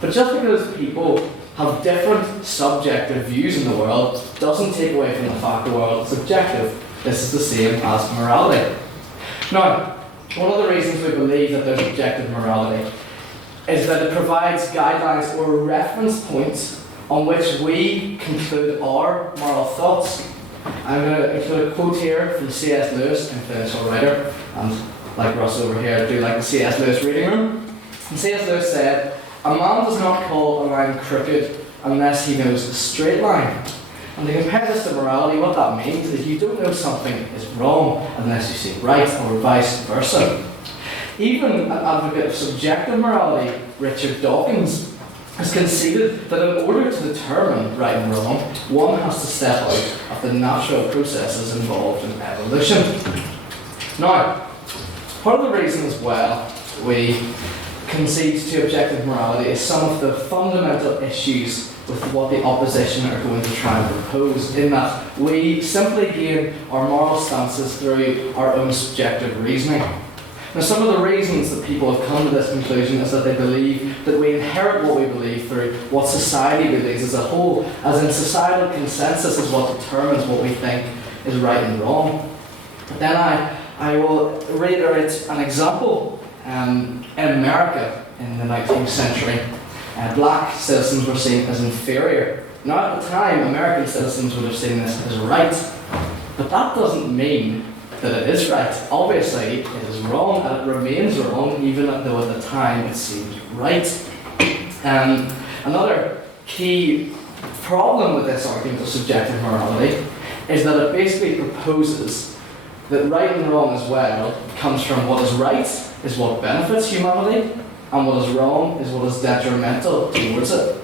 But just because people have different subjective views in the world doesn't take away from the fact the world is objective. This is the same as morality. Now, one of the reasons we believe that there's objective morality is that it provides guidelines or reference points on which we conclude our moral thoughts. I'm going to include a quote here from C.S. Lewis, an influential writer, and like Russ over here, I do like the C.S. Lewis reading room. And C.S. Lewis said, "A man does not call a line crooked unless he knows a straight line." And to compare this to morality, what that means is you don't know something is wrong unless you see it right, or vice versa. Even an advocate of subjective morality, Richard Dawkins, has conceded that in order to determine right and wrong, one has to step out of the natural processes involved in evolution. Now, part of the reason as well we concede to objective morality is some of the fundamental issues with what the opposition are going to try and propose, in that we simply gain our moral stances through our own subjective reasoning. Now, some of the reasons that people have come to this conclusion is that they believe that we inherit what we believe through what society believes as a whole, as in societal consensus is what determines what we think is right and wrong. But then I will reiterate an example. In America in the 19th century, black citizens were seen as inferior. Now, at the time, American citizens would have seen this as right, but that doesn't mean that it is right. Obviously, it is wrong, and it remains wrong, even though at the time it seemed right. Another key problem with this argument of subjective morality is that it basically proposes that right and wrong as well comes from what is right is what benefits humanity, and what is wrong is what is detrimental towards it.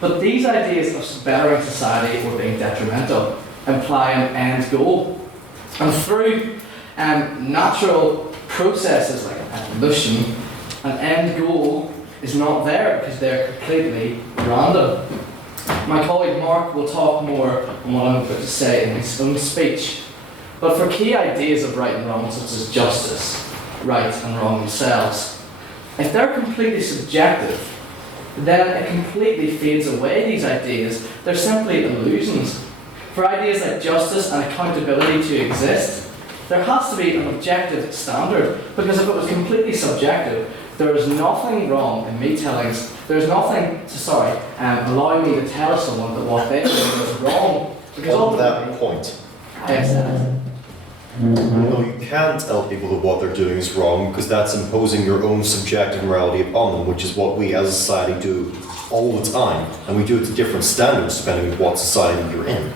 But these ideas of bettering society or being detrimental imply an end goal. And through natural processes like evolution, an end goal is not there because they're completely random. My colleague Mark will talk more on what I'm about to say in his own speech. But for key ideas of right and wrong, such as justice, right and wrong themselves, if they're completely subjective, then it completely fades away these ideas. They're simply illusions. For ideas like justice and accountability to exist, there has to be an objective standard, because if it was completely subjective, there is nothing wrong in me telling, there's nothing to, allowing me to tell someone that what they do is wrong. Because on that point, I have said it. No, you can't tell people that what they're doing is wrong because that's imposing your own subjective morality upon them, which is what we as a society do all the time, and we do it to different standards depending on what society you're in.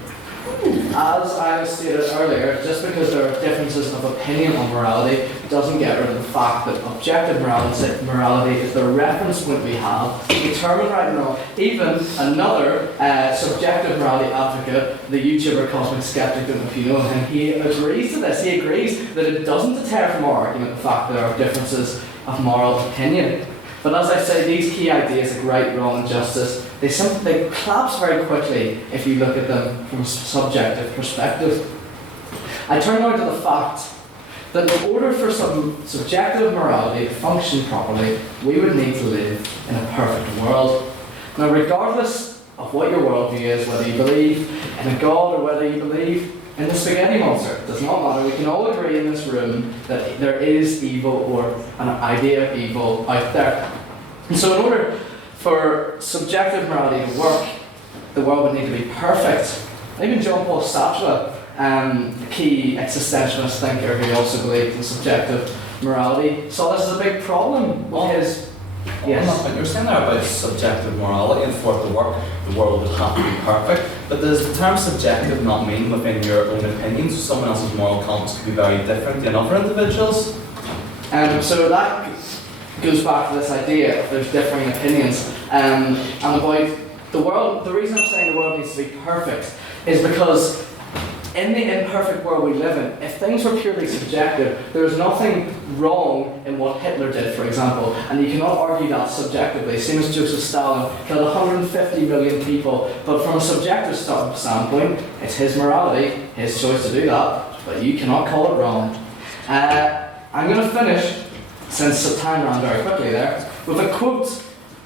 As I stated earlier, just because there are differences of opinion on morality doesn't get rid of the fact that objective morality is the reference point we have to determine right and wrong. Even another subjective morality advocate, the YouTuber Cosmic Skeptic, if you know him, he agrees to this. He agrees that it doesn't deter from our argument the fact that there are differences of moral opinion. But as I say, these key ideas like right, wrong, and justice, they collapse very quickly if you look at them from a subjective perspective. I turn now to the fact that in order for some subjective morality to function properly, we would need to live in a perfect world. Now, regardless of what your worldview is, whether you believe in a God or whether you believe in the spaghetti monster, it does not matter. We can all agree in this room that there is evil or an idea of evil out there. And so in order for subjective morality to work, the world would need to be perfect. Even John Paul Sartre, a key existentialist thinker who also believed in subjective morality, saw this as a big problem with his... Yes. But you're saying there about subjective morality and for it to work, the world would have to be perfect. But does the term subjective not mean within your own opinion, so someone else's moral compass could be very different than other individuals? So that goes back to this idea of there's differing opinions. And about the world, the reason I'm saying the world needs to be perfect is because in the imperfect world we live in, if things were purely subjective, there's nothing wrong in what Hitler did, for example, and you cannot argue that subjectively. Same as Joseph Stalin killed 150 million people, but from a subjective standpoint, it's his morality, his choice to do that, but you cannot call it wrong. I'm going to finish, since time ran very quickly there, with a quote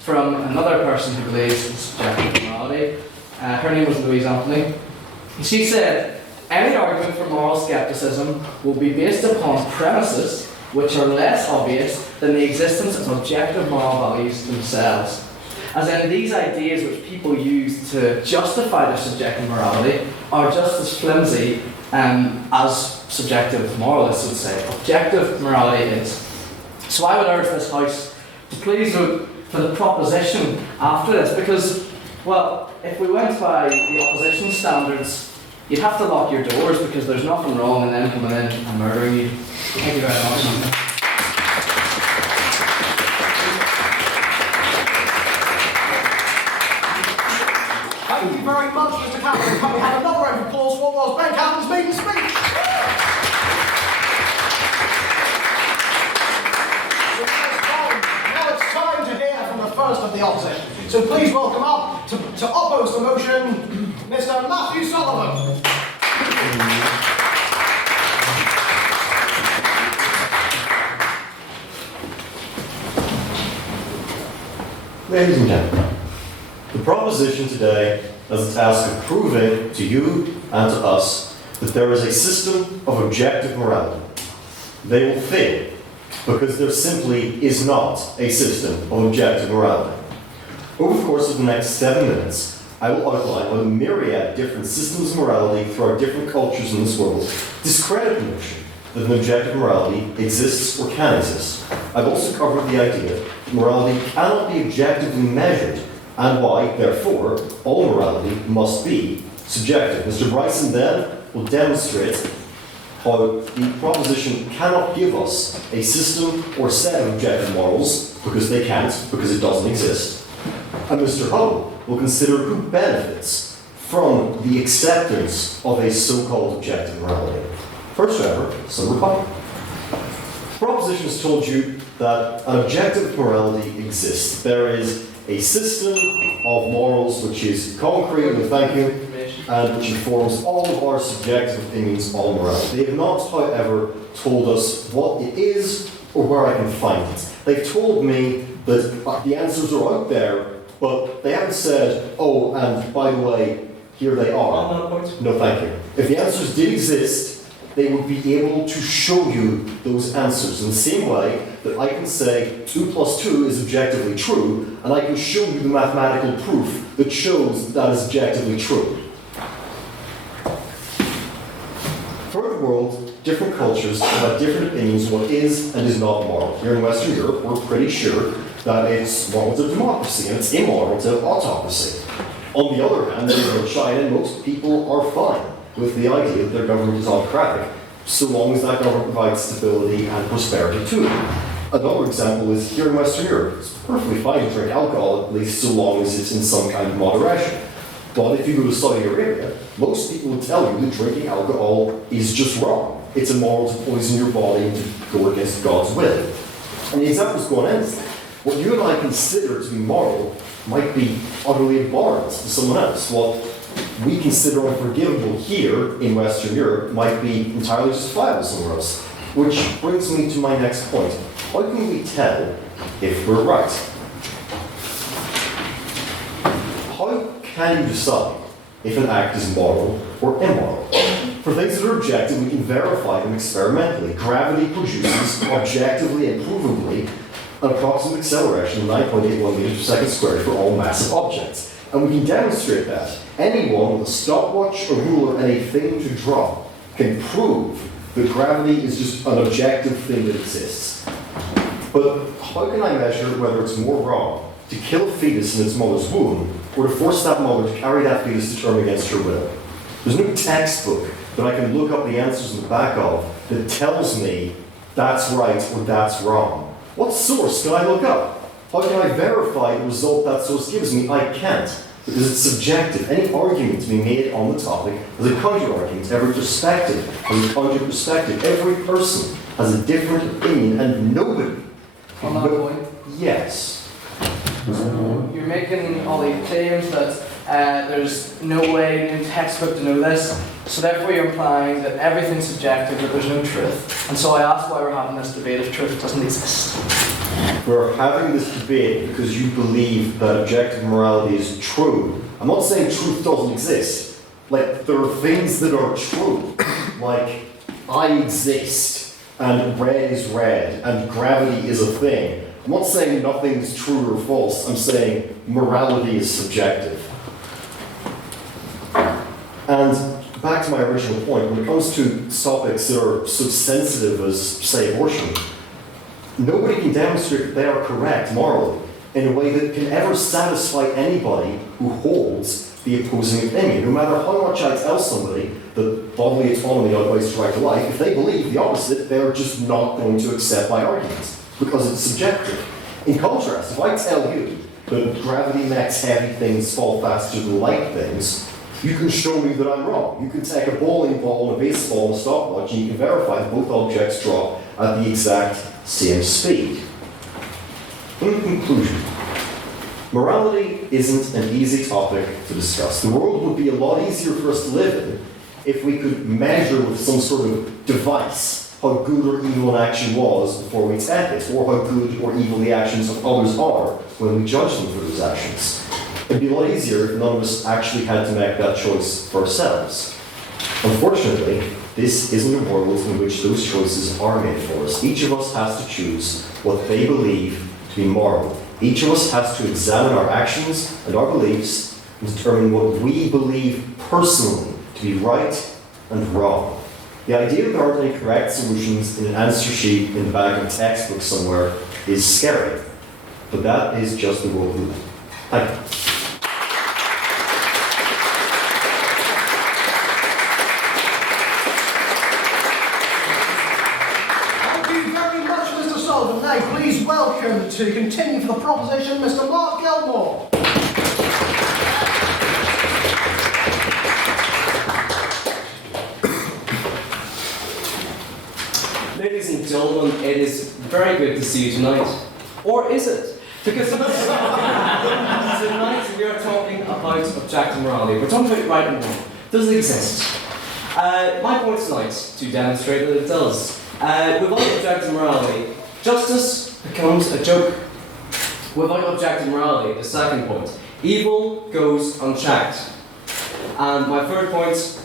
from another person who believes in subjective morality. Her name was Louise Anthony. She said, "Any argument for moral skepticism will be based upon premises which are less obvious than the existence of objective moral values themselves." As in, these ideas which people use to justify their subjective morality are just as flimsy as subjective moralists would say. Objective morality is. So I would urge this House to please vote for the proposition after this, because, well, if we went by the opposition standards, you'd have to lock your doors because there's nothing wrong in them coming in and murdering you. Thank you very much. Thank you very much, Mr. Cameron. Can we have another round of applause for what was Ben Cameron's maiden speech? Now it's time to hear from the first of the opposition. So please welcome up to oppose the motion, Mr. Matthew Sullivan. Ladies and gentlemen, the proposition today has the task of proving to you and to us that there is a system of objective morality. They will fail because there simply is not a system of objective morality. Over the course of the next 7 minutes, I will outline how the myriad different systems of morality throughout different cultures in this world discredit the notion that an objective morality exists or can exist. I've also covered the idea that morality cannot be objectively measured and why, therefore, all morality must be subjective. Mr. Bryson then will demonstrate how the proposition cannot give us a system or set of objective morals, because they can't, because it doesn't exist. And Mr. Hull will consider who benefits from the acceptance of a so-called objective morality. First, however, some rebuttal. The proposition has told you that an objective morality exists. There is a system of morals which is concrete, and thank you, and which informs all of our subjective opinions on morality. They have not, however, told us what it is or where I can find it. They've told me that the answers are out there, but they haven't said, oh, and by the way, here they are. No, thank you. If the answers did exist, they would be able to show you those answers in the same way that I can say 2 + 2 is objectively true, and I can show you the mathematical proof that shows that is objectively true. Throughout the world, different cultures have different opinions on what is and is not moral. Here in Western Europe, we're pretty sure that it's moral to have democracy and it's immoral to have autocracy. On the other hand, in China, most people are fine with the idea that their government is autocratic, so long as that government provides stability and prosperity to them. Another example is here in Western Europe. It's perfectly fine to drink alcohol, at least so long as it's in some kind of moderation. But if you go to Saudi Arabia, most people would tell you that drinking alcohol is just wrong. It's immoral to poison your body and to go against God's will. And the examples go on endlessly. What you and I consider to be moral might be utterly abhorrent to someone else. What we consider unforgivable here in Western Europe might be entirely justifiable somewhere else. Which brings me to my next point. How can we tell if we're right? How can you decide if an act is moral or immoral? For things that are objective, we can verify them experimentally. Gravity produces, objectively and provably, an approximate acceleration of 9.81 meters per second squared for all massive objects. And we can demonstrate that. Anyone with a stopwatch, a ruler, and a thing to draw can prove that gravity is just an objective thing that exists. But how can I measure whether it's more wrong to kill a fetus in its mother's womb or to force that mother to carry that fetus to term against her will? There's no textbook that I can look up the answers in the back of that tells me that's right or that's wrong. What source can I look up? How can I verify the result that source gives me? I can't, because it's subjective. Any argument to be made on the topic is a counter-argument. Every perspective has a counter-perspective. Every person has a different opinion, and nobody On that point? Yes. You're making all these claims that there's no way in textbook to know this, so therefore you're implying that everything's subjective, that there's no truth. And so I ask why we're having this debate if truth doesn't exist. We're having this debate because you believe that objective morality is true. I'm not saying truth doesn't exist. Like, there are things that are true. Like, I exist, and red is red, and gravity is a thing. I'm not saying nothing's true or false. I'm saying morality is subjective. And back to my original point, when it comes to topics that are so sensitive as, say, abortion, nobody can demonstrate that they are correct morally in a way that can ever satisfy anybody who holds the opposing opinion. No matter how much I tell somebody that bodily autonomy outweighs the right to life, if they believe the opposite, they're just not going to accept my arguments because it's subjective. In contrast, if I tell you that gravity makes heavy things fall faster than light things, you can show me that I'm wrong. You can take a bowling ball and a baseball and a stopwatch and you can verify that both objects drop at the exact same speed. In conclusion, morality isn't an easy topic to discuss. The world would be a lot easier for us to live in if we could measure with some sort of device how good or evil an action was before we take it, or how good or evil the actions of others are when we judge them for those actions. It'd be a lot easier if none of us actually had to make that choice for ourselves. Unfortunately, this isn't a world in which those choices are made for us. Each of us has to choose what they believe to be moral. Each of us has to examine our actions and our beliefs and determine what we believe personally to be right and wrong. The idea that there aren't any correct solutions in an answer sheet in the back of a textbook somewhere is scary. But that is just the world we live in. Thank you. Thank you very much, Mr. Sullivan. Now, please welcome to continue for the proposition, Mr. Mark Gilmore. Ladies and gentlemen, it is very good to see you tonight. Or is it? Because tonight we are talking about objective morality. We're talking about right and wrong. Does it exist? My point tonight to demonstrate that it does. Without objective morality, justice becomes a joke. Without objective morality, the second point, evil goes unchecked. And my third point,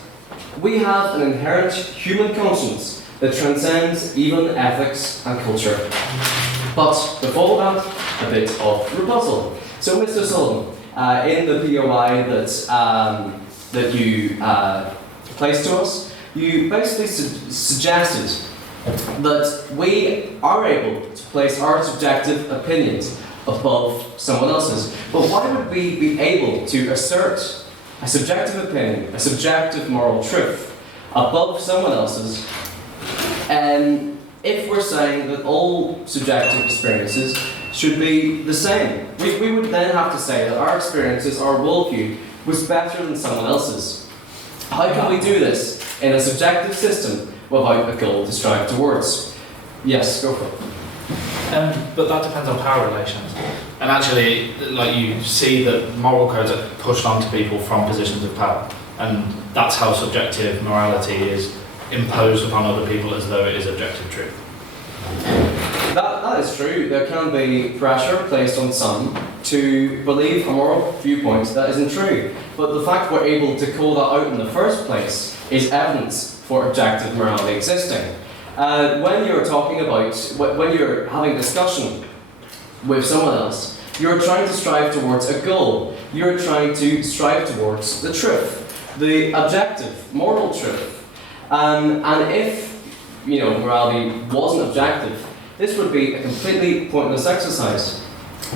we have an inherent human conscience that transcends even ethics and culture. But before that, a bit of rebuttal. So, Mr. Sullivan, in the POI that you placed to us, you basically suggested that we are able to place our subjective opinions above someone else's. But why would we be able to assert a subjective opinion, a subjective moral truth, above someone else's, if we're saying that all subjective experiences should be the same? We would then have to say that our experiences, our worldview, was better than someone else's. How can we do this in a subjective system without a goal to strive towards? Yes, go for it. But that depends on power relations. And actually, like, you see that moral codes are pushed onto people from positions of power. And that's how subjective morality is imposed upon other people as though it is objective truth. That is true. There can be pressure placed on some to believe a moral viewpoint that isn't true. But the fact we're able to call that out in the first place is evidence for objective morality existing. When you're talking about, when you're having discussion with someone else, you're trying to strive towards a goal. You're trying to strive towards the truth, the objective, moral truth. And if, morality wasn't objective, this would be a completely pointless exercise,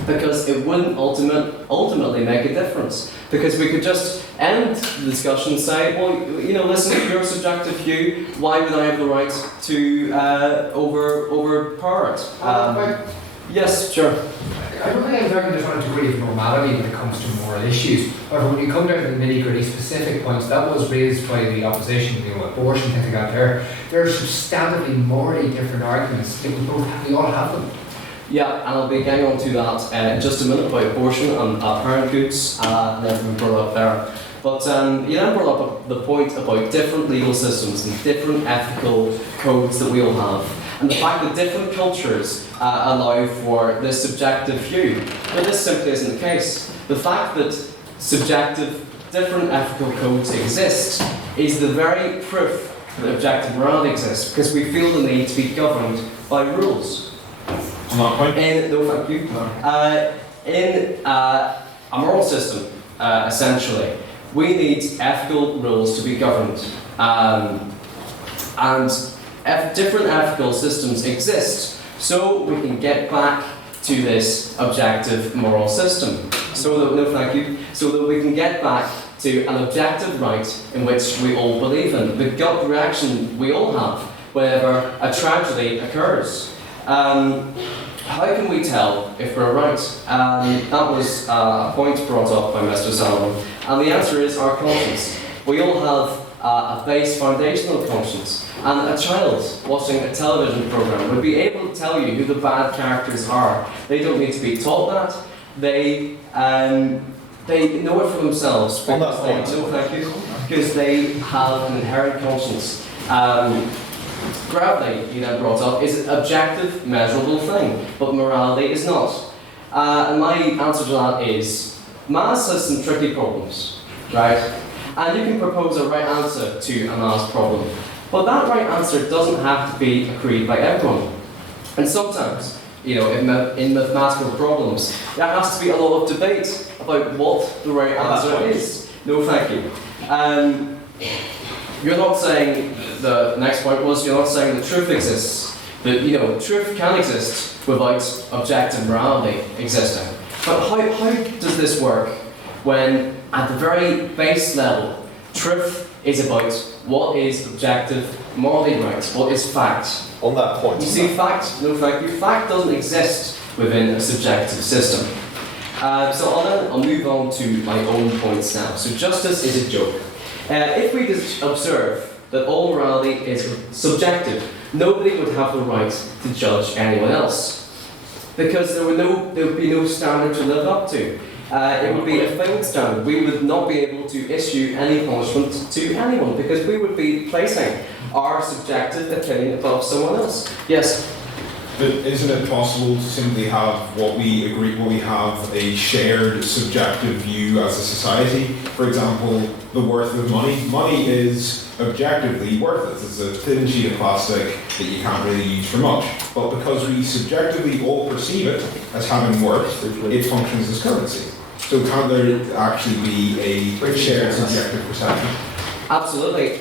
because it wouldn't ultimately make a difference. Because we could just end the discussion and say, well, listen to your subjective view, why would I have the right to overpower it? Yes, sure. I don't think I'm talking about a degree of normality when it comes to moral issues. However, when you come down to the nitty-gritty specific points, that was raised by the opposition, abortion, things like that there are substantively morally different arguments. We all have them. Yeah, and I'll be getting on to that in just a minute about abortion and parenthood, and everything brought up there. But you then brought up the point about different legal systems and different ethical codes that we all have, and the fact that different cultures allow for this subjective view. But this simply isn't the case. The fact that different ethical codes exist is the very proof that objective morality exists, because we feel the need to be governed by rules. On that point? No, thank you. In a moral system, essentially, we need ethical rules to be governed. And different ethical systems exist, so we can get back to this objective moral system. So that we can get back to an objective right in which we all believe in. The gut reaction we all have whenever a tragedy occurs. How can we tell if we're right? That was a point brought up by Mr. Salomon, and the answer is our conscience. We all have a base foundational conscience, and a child watching a television program would be able to tell you who the bad characters are. They don't need to be taught that. They know it for themselves because they have an inherent conscience. Gravity, you then brought up, is an objective, measurable thing, but morality is not. And my answer to that is, maths has some tricky problems, right? And you can propose a right answer to a maths problem, but that right answer doesn't have to be agreed by everyone. And sometimes, in mathematical problems, there has to be a lot of debate about what the right answer is. No, thank you. You're not saying, the next point was, you're not saying that truth exists. That, truth can exist without objective morality existing. But how does this work when, at the very base level, truth is about what is objective morally right, what is fact? On that point. You see, fact doesn't exist within a subjective system. So I'll move on to my own points now. So justice is a joke. If we just observe that all morality is subjective, nobody would have the right to judge anyone else, because there would be no standard to live up to. It would be a failed standard. We would not be able to issue any punishment to anyone, because we would be placing our subjective opinion above someone else. Yes? But isn't it possible to simply have what we have a shared subjective view as a society? For example, the worth of money. Money is objectively worthless. It's a thin sheet of plastic that you can't really use for much. But because we subjectively all perceive it as having worth, it functions as currency. So can't there actually be a shared subjective perception? Absolutely.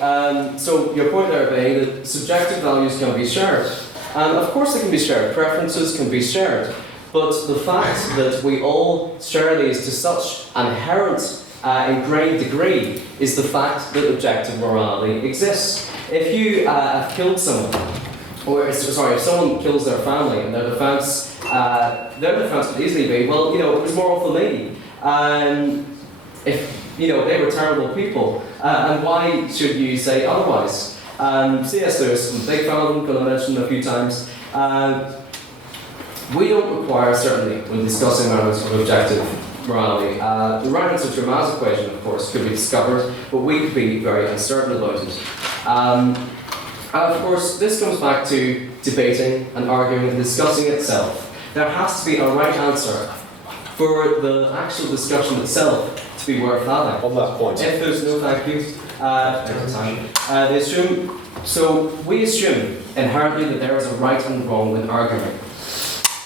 So your point there, Bay, that subjective values can be shared. And of course they can be shared. Preferences can be shared. But the fact that we all share these to such an inherent, ingrained degree is the fact that objective morality exists. If you have killed someone, or if someone kills their family and their defense could easily be, well, it was moral for me. If they were terrible people, and why should you say otherwise? C.S. Lewis, a big fan, I'm going to mention a few times. We don't require certainty when discussing matters of objective morality. The right answer to a mass equation, of course, could be discovered, but we could be very uncertain about it. And of course, this comes back to debating and arguing and discussing itself. There has to be a right answer for the actual discussion itself to be worth having. On that point. If there's no thank you, we assume inherently that there is a right and wrong in arguing.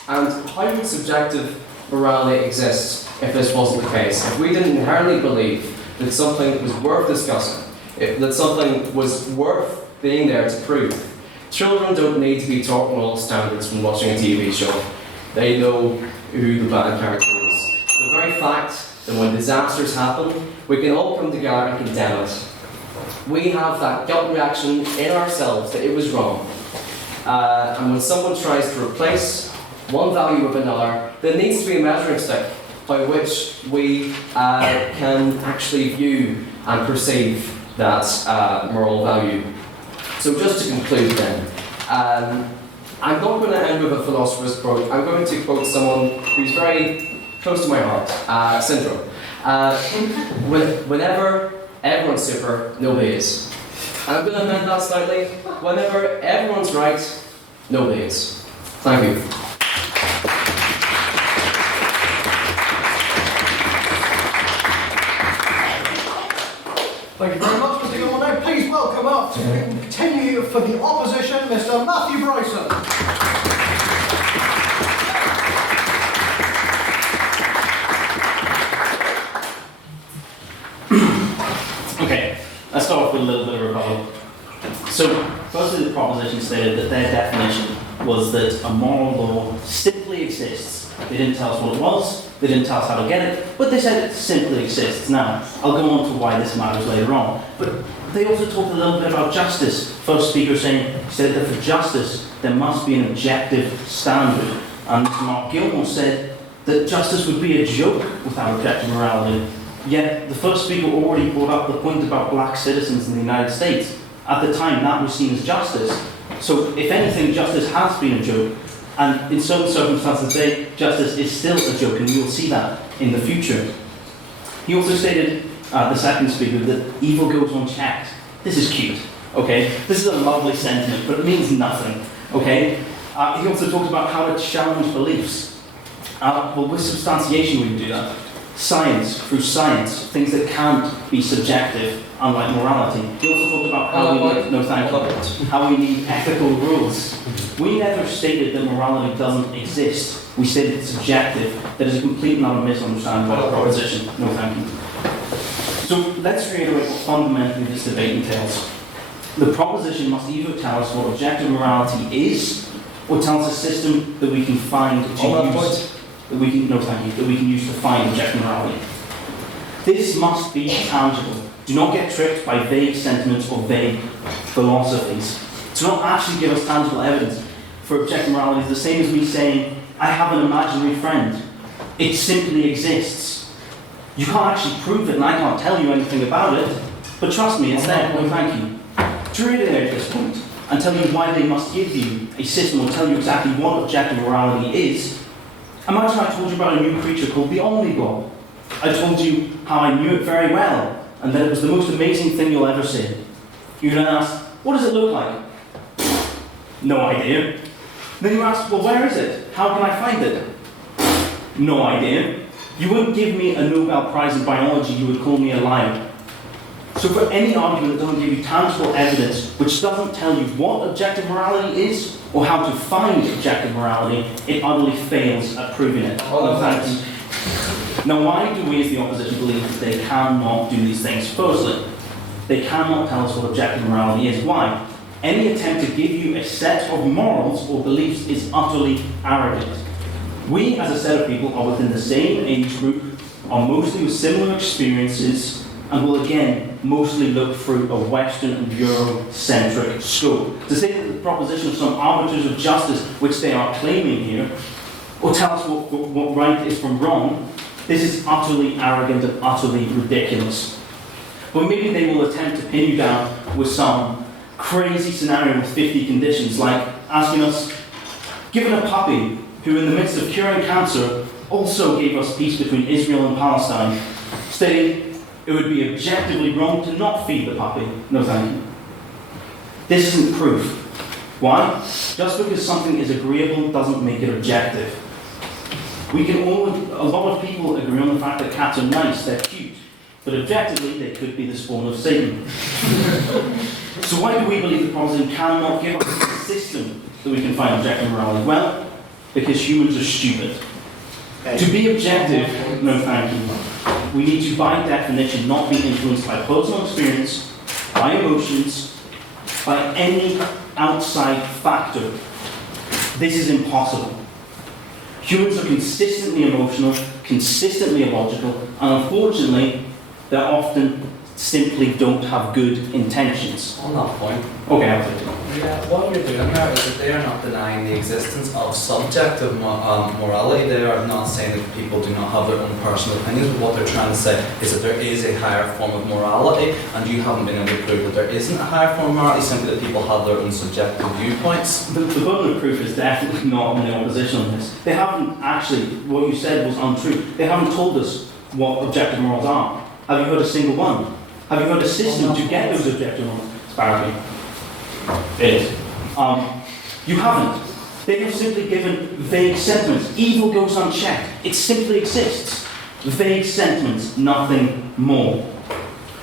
And how would subjective morality exist if this wasn't the case? If we didn't inherently believe that something was worth discussing, that something was worth being there to prove. Children don't need to be taught moral standards when watching a TV show. They know who the bad character is. The very fact that when disasters happen, we can all come together and condemn it. We have that gut reaction in ourselves that it was wrong. And when someone tries to replace one value with another, there needs to be a measuring stick by which we can actually view and perceive that moral value. So just to conclude then, I'm not going to end with a philosopher's quote. I'm going to quote someone who's very close to my heart, Syndrome. Whenever everyone's super, nobody is. And I'm going to amend that slightly. Whenever everyone's right, nobody is. Thank you. Thank you very much, Mr. Gilmore. Now, please welcome up to continue for the opposition, Mr. Matthew Bryson. Okay, let's start off with a little bit of rebuttal. So, firstly, the proposition stated that their definition was that a moral law simply exists. They didn't tell us what it was, they didn't tell us how to get it, but they said it simply exists. Now, I'll go on to why this matters later on. But they also talked a little bit about justice. First speaker said that for justice, there must be an objective standard. And Mr. Mark Gilmore said that justice would be a joke without objective morality. Yet, the first speaker already brought up the point about black citizens in the United States. At the time, that was seen as justice. So, if anything, justice has been a joke. And in certain circumstances today, justice is still a joke, and we will see that in the future. He also stated, the second speaker, that evil goes unchecked. This is cute, okay? This is a lovely sentiment, but it means nothing, okay? He also talked about how to challenge beliefs. Well, with substantiation we can do that. Science, through science, things that can't be subjective, unlike morality. He also talked about how we need ethical rules. We never stated that morality doesn't exist. We said it's subjective. That is a complete and utter misunderstanding of our proposition. No thank you. So let's reiterate what fundamentally this debate entails. The proposition must either tell us what objective morality is, or tell us a system that we can find to use. That we can use to find objective morality. This must be tangible. Do not get tricked by vague sentiments or vague philosophies. Do not actually give us tangible evidence for objective morality. It's the same as me saying, I have an imaginary friend. It simply exists. You can't actually prove it, and I can't tell you anything about it. But trust me, it's there. No, thank you. To reiterate this point, and tell you why they must give you a system or tell you exactly what objective morality is, imagine I told you about a new creature called the Omniblob. I told you how I knew it very well, and that it was the most amazing thing you'll ever see. You then ask, what does it look like? No idea. Then you ask, well, where is it? How can I find it? No idea. You wouldn't give me a Nobel Prize in biology, you would call me a liar. So for any argument that doesn't give you tangible evidence, which doesn't tell you what objective morality is, or how to find objective morality, it utterly fails at proving it. No thanks. Now, why do we as the opposition believe that they cannot do these things? Firstly, they cannot tell us what objective morality is. Why? Any attempt to give you a set of morals or beliefs is utterly arrogant. We, as a set of people, are within the same age group, are mostly with similar experiences, and will again mostly look through a Western and Eurocentric scope. To say that the proposition of some arbiters of justice, which they are claiming here, or tell us what right is from wrong, this is utterly arrogant and utterly ridiculous. But maybe they will attempt to pin you down with some crazy scenario with 50 conditions, like asking us, given a puppy who in the midst of curing cancer also gave us peace between Israel and Palestine, stating it would be objectively wrong to not feed the puppy. No thank you. This isn't proof. Why? Just because something is agreeable doesn't make it objective. A lot of people agree on the fact that cats are nice, they're cute, but objectively they could be the spawn of Satan. So why do we believe the proposition cannot give us a system that we can find objective morality? Well, because humans are stupid. To be objective, no thank you, we need to by definition not be influenced by personal experience, by emotions, by any outside factor. This is impossible. Humans are consistently emotional, consistently illogical, and unfortunately, they often simply don't have good intentions. On that point. Okay, I'll take it. Yeah, what you're doing there is that they are not denying the existence of subjective morality. They are not saying that people do not have their own personal opinions, but what they're trying to say is that there is a higher form of morality, and you haven't been able to prove that there isn't a higher form of morality, simply that people have their own subjective viewpoints. The burden of proof is definitely not on the opposition on this. They haven't actually, what you said was untrue. They haven't told us what objective morals are. Have you heard a single one? Have you heard a system to get those objective morals? Sparrow. It is. You haven't. They have simply given vague sentiments. Evil goes unchecked. It simply exists. Vague sentiments, nothing more.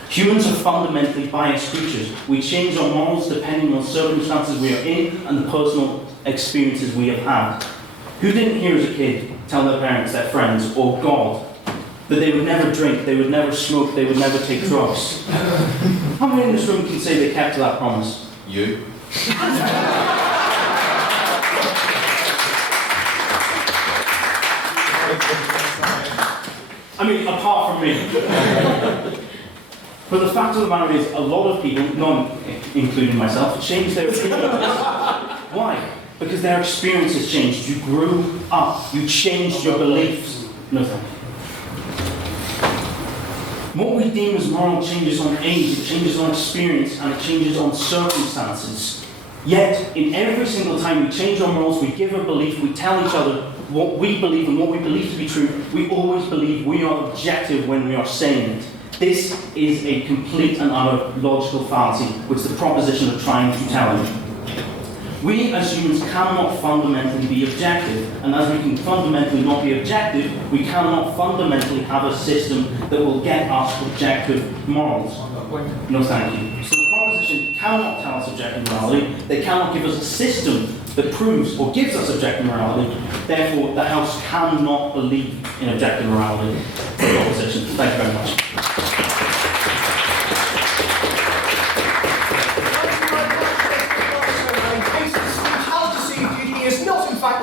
Humans are fundamentally biased creatures. We change our morals depending on circumstances we are in and the personal experiences we have had. Who didn't hear as a kid tell their parents, their friends, or God, that they would never drink, they would never smoke, they would never take drugs? How many in this room can say they kept to that promise? You. I mean, apart from me. But the fact of the matter is, a lot of people, not including myself, change their opinions. Why? Because their experience has changed. You grew up. You changed your beliefs. No thank you. What we deem as moral changes on age, it changes on experience, and it changes on circumstances. Yet, in every single time we change our morals, we give a belief, we tell each other what we believe and what we believe to be true, we always believe we are objective when we are saying it. This is a complete and utter logical fallacy, which the proposition are trying to tell you. We as humans cannot fundamentally be objective, and as we can fundamentally not be objective, we cannot fundamentally have a system that will get us objective morals. No thank you. So the proposition cannot tell us objective morality, they cannot give us a system that proves or gives us objective morality, therefore the House cannot believe in objective morality for the opposition. Thank you very much.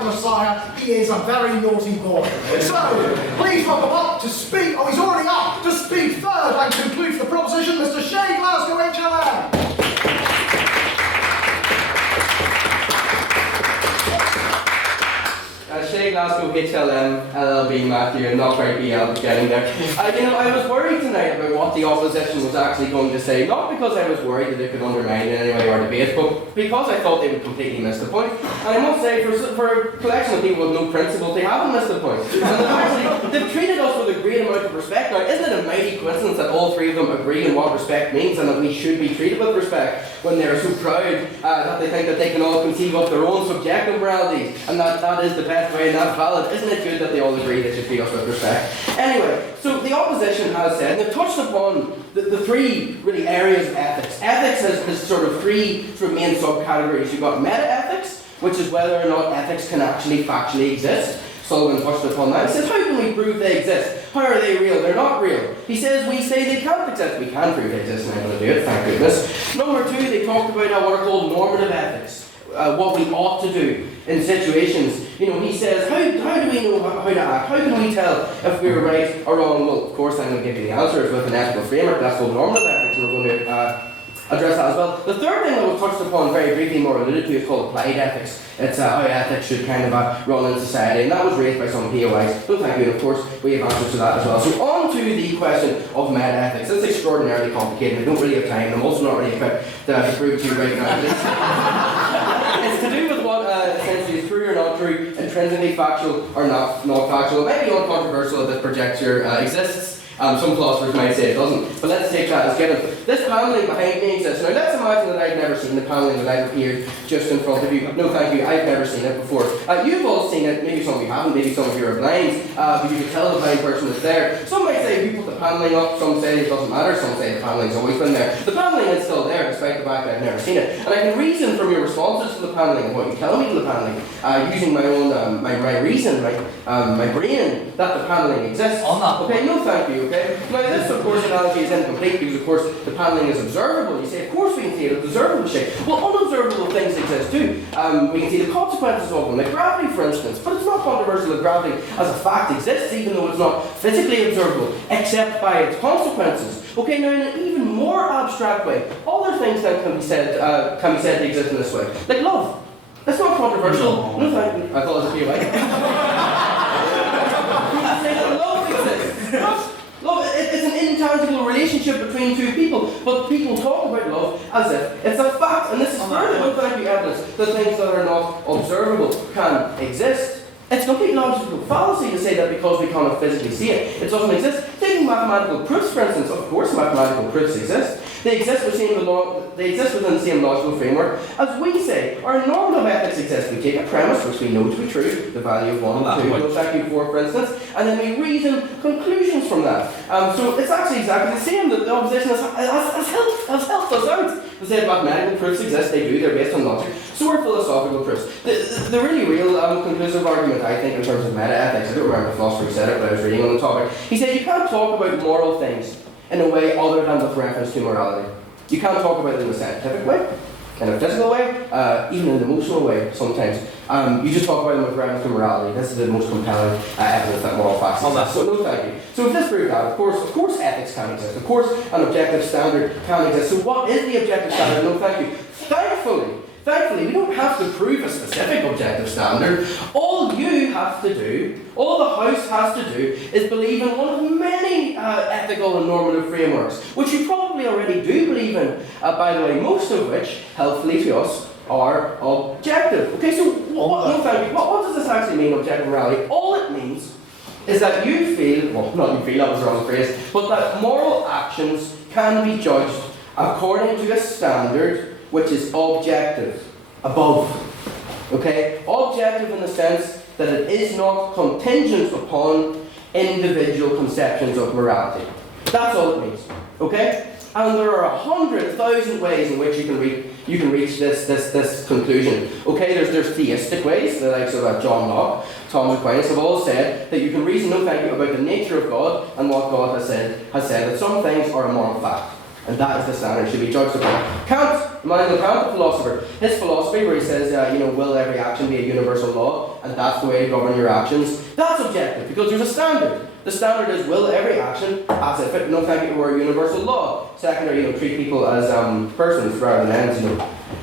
Messiah, he is a very naughty boy. So, please welcome up to speak, oh he's already up, to speak third and conclude the proposition, Mr. Shay Glasgow, HLM. Shay Glasgow, HLM, LLB, Matthew, and not quite BL, getting there. I was worried tonight about what the opposition was actually going to say, not because I was worried that it could undermine in any way our debate, but because I thought they would completely miss the point. And I must say, for a collection of people with no principles, they haven't missed the point. And they've treated us with a great amount of respect. Now, isn't it a mighty coincidence that all three of them agree on what respect means and that we should be treated with respect when they're so proud that they think that they can all conceive of their own subjective moralities and that is the best way and that's valid? Isn't it good that they all agree they should treat us with respect? Anyway, so the opposition has said, and they've touched upon the three really areas of ethics. Ethics has sort of three main subcategories. You've got meta-ethics, which is whether or not ethics can actually factually exist. Sullivan touched upon that. He says, how can we prove they exist? How are they real? They're not real. He says, we say they can't exist. We can prove they exist, and I'm going to do it, thank goodness. Number 2, they talked about what are called normative ethics. What we ought to do in situations. You know, he says, how do we know how to act? How can we tell if we're right or wrong? Well, of course, I'm going to give you the answers with an ethical framework. That's called normative ethics, and we're going to address that as well. The third thing that was touched upon very briefly, more alluded to, is called applied ethics. It's how ethics should kind of run in society, and that was raised by some POIs. So thank you, and of course, we have answers to that as well. So on to the question of meta-ethics. It's extraordinarily complicated. I don't really have time, and I'm also not really equipped to prove to you right now. It's to do with what essentially is true or not true, intrinsically factual or not factual. It might be uncontroversial that this projector exists. Some philosophers might say it doesn't, but let's take that as given. This panelling behind me exists. Now let's imagine that I've never seen the panelling that I've appeared just in front of you. No thank you, I've never seen it before. You've all seen it, maybe some of you haven't, maybe some of you are blind, but you can tell the blind person is there. Some might say if you put the panelling up, some say it doesn't matter, some say the panelling's always been there. The panelling is still there despite the fact that I've never seen it. And I can reason from your responses to the panelling and what you tell me to the panelling, using my own, my reason, my brain, that the panelling exists. Okay, no thank you, okay? Now this, of course, analogy is incomplete because, of course, the panelling is observable. You say, of course we can see it, it's observable shape. Well, unobservable things exist too. We can see the consequences of them, like gravity, for instance. But it's not controversial that gravity as a fact exists, even though it's not physically observable, except by its consequences. Okay, now in an even more abstract way, other things then can be said to exist in this way. Like love. That's not controversial. No thank you. I thought it was a POI. Say that love exists. Love, it's an intangible relationship between two people, but people talk about love as if it's a fact, and this is further without evidence that things that are not observable can exist. It's complete logical fallacy to say that because we cannot physically see it, it doesn't exist. Taking mathematical proofs, for instance, of course mathematical proofs exist. They exist within the same logical framework as we say. Our normative ethics exist. We take a premise which we know to be true, the value of 1 and 2, no thank you 4, for instance, and then we reason conclusions from that. So it's actually exactly the same. That the opposition has helped us out. They said mathematical proofs exist, they do, they're based on logic. So are philosophical proofs. The really real conclusive argument, I think, in terms of meta-ethics, I don't remember the philosopher who said it, but I was reading on the topic. He said you can't talk about moral things in a way other than with reference to morality. You can't talk about it in a scientific way, in a physical way, even in an emotional way sometimes. You just talk about them with reference to morality. This is the most compelling evidence that moral facts exist. So no thank you. So if this proves that, of course ethics can exist. Of course an objective standard can exist. So what is the objective standard? No thank you. Thankfully, we don't have to prove a specific objective standard. All you have to do, all the House has to do, is believe in one of many ethical and normative frameworks, which you probably already do believe in, by the way, most of which, helpfully to us, are objective. Okay, so what does this actually mean, objective morality? All it means is that you feel, well, not you feel, that was the wrong phrase, but that moral actions can be judged according to a standard which is objective, above. Okay? Objective in the sense that it is not contingent upon individual conceptions of morality. That's all it means. Okay? And there are 100,000 ways in which you can reach this conclusion. Okay, there's theistic ways, the likes of John Locke, Thomas Aquinas have all said that you can reason, no thank you, about the nature of God and what God has said that some things are a moral fact. And that is the standard should be judged upon. Kant, Immanuel Kant, the philosopher, his philosophy where he says, will every action be a universal law, and that's the way to govern your actions, that's objective, because there's a standard. The standard is, will every action, as if it, no thank you, were a universal law. Secondary, treat people as persons rather than ends,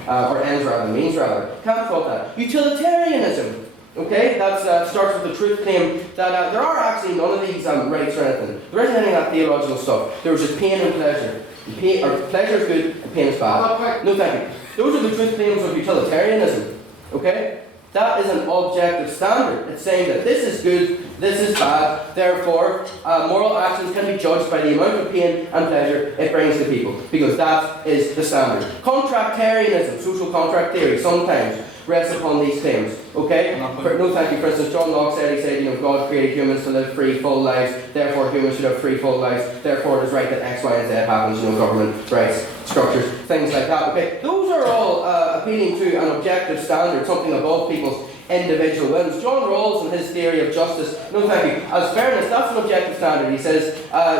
or ends rather than means rather. Kant thought that. Utilitarianism. Okay, that starts with the truth claim that there are actually none of these rights or anything. There isn't any of that theological stuff. There was just pain and pleasure. Pleasure is good and pain is bad. No thank you. Those are the truth claims of utilitarianism. Okay? That is an objective standard. It's saying that this is good, this is bad, therefore moral actions can be judged by the amount of pain and pleasure it brings to people. Because that is the standard. Contractarianism, social contract theory, sometimes rests upon these claims. Okay? No thank you. For instance, John Locke said, God created humans to live free, full lives, therefore humans should have free, full lives, therefore it is right that X, Y, and Z happens, government, rights, structures, things like that. Okay? Those are all appealing to an objective standard, something above people's individual whims. John Rawls, in his theory of justice, no thank you, as fairness, that's an objective standard. He says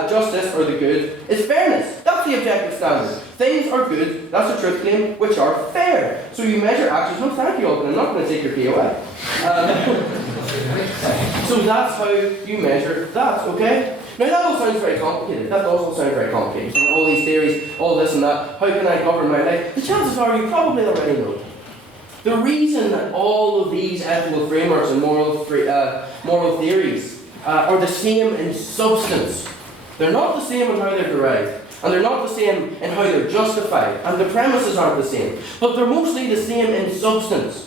justice, or the good, is fairness. That's the objective standard. Things are good, that's a truth claim, which are fair. So you measure actions, no thank you, Alban, I'm not going to take your POA. So that's how you measure that, okay? Now that all sounds very complicated. That does all sound very complicated. So all these theories, all this and that, how can I govern my life? The chances are you probably already know. The reason that all of these ethical frameworks and moral theories are the same in substance. They're not the same in how they're derived, and they're not the same in how they're justified, and the premises aren't the same. But they're mostly the same in substance.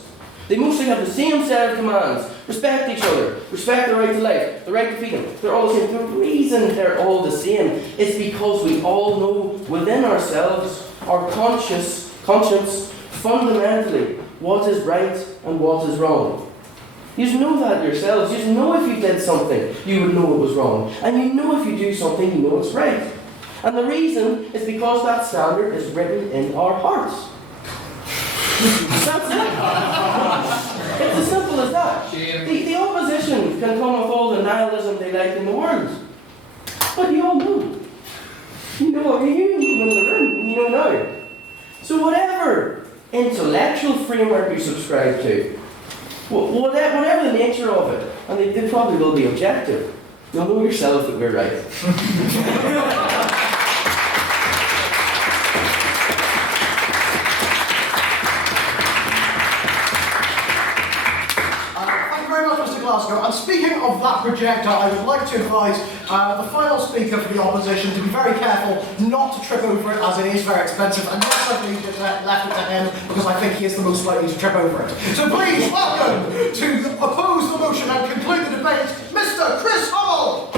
They mostly have the same set of commands. Respect each other. Respect the right to life. The right to freedom. They're all the same. The reason they're all the same is because we all know within ourselves, our conscience, fundamentally, what is right and what is wrong. You know that yourselves. You know if you did something, you would know it was wrong. And you know if you do something, you know it's right. And the reason is because that standard is written in our hearts. That's it. It's as simple as that. The opposition can come with all the nihilism they like in the world. But you all know. You know what you in the room. You know now. So whatever intellectual framework you subscribe to, whatever the nature of it, and they probably will be objective, you'll know yourself that we're right. Glasgow. And speaking of that projector, I would like to advise the final speaker for the opposition to be very careful not to trip over it, as it is very expensive, and not simply just left it to him because I think he is the most likely to trip over it. So please welcome to oppose the motion and conclude the debate, Mr. Chris Hummel.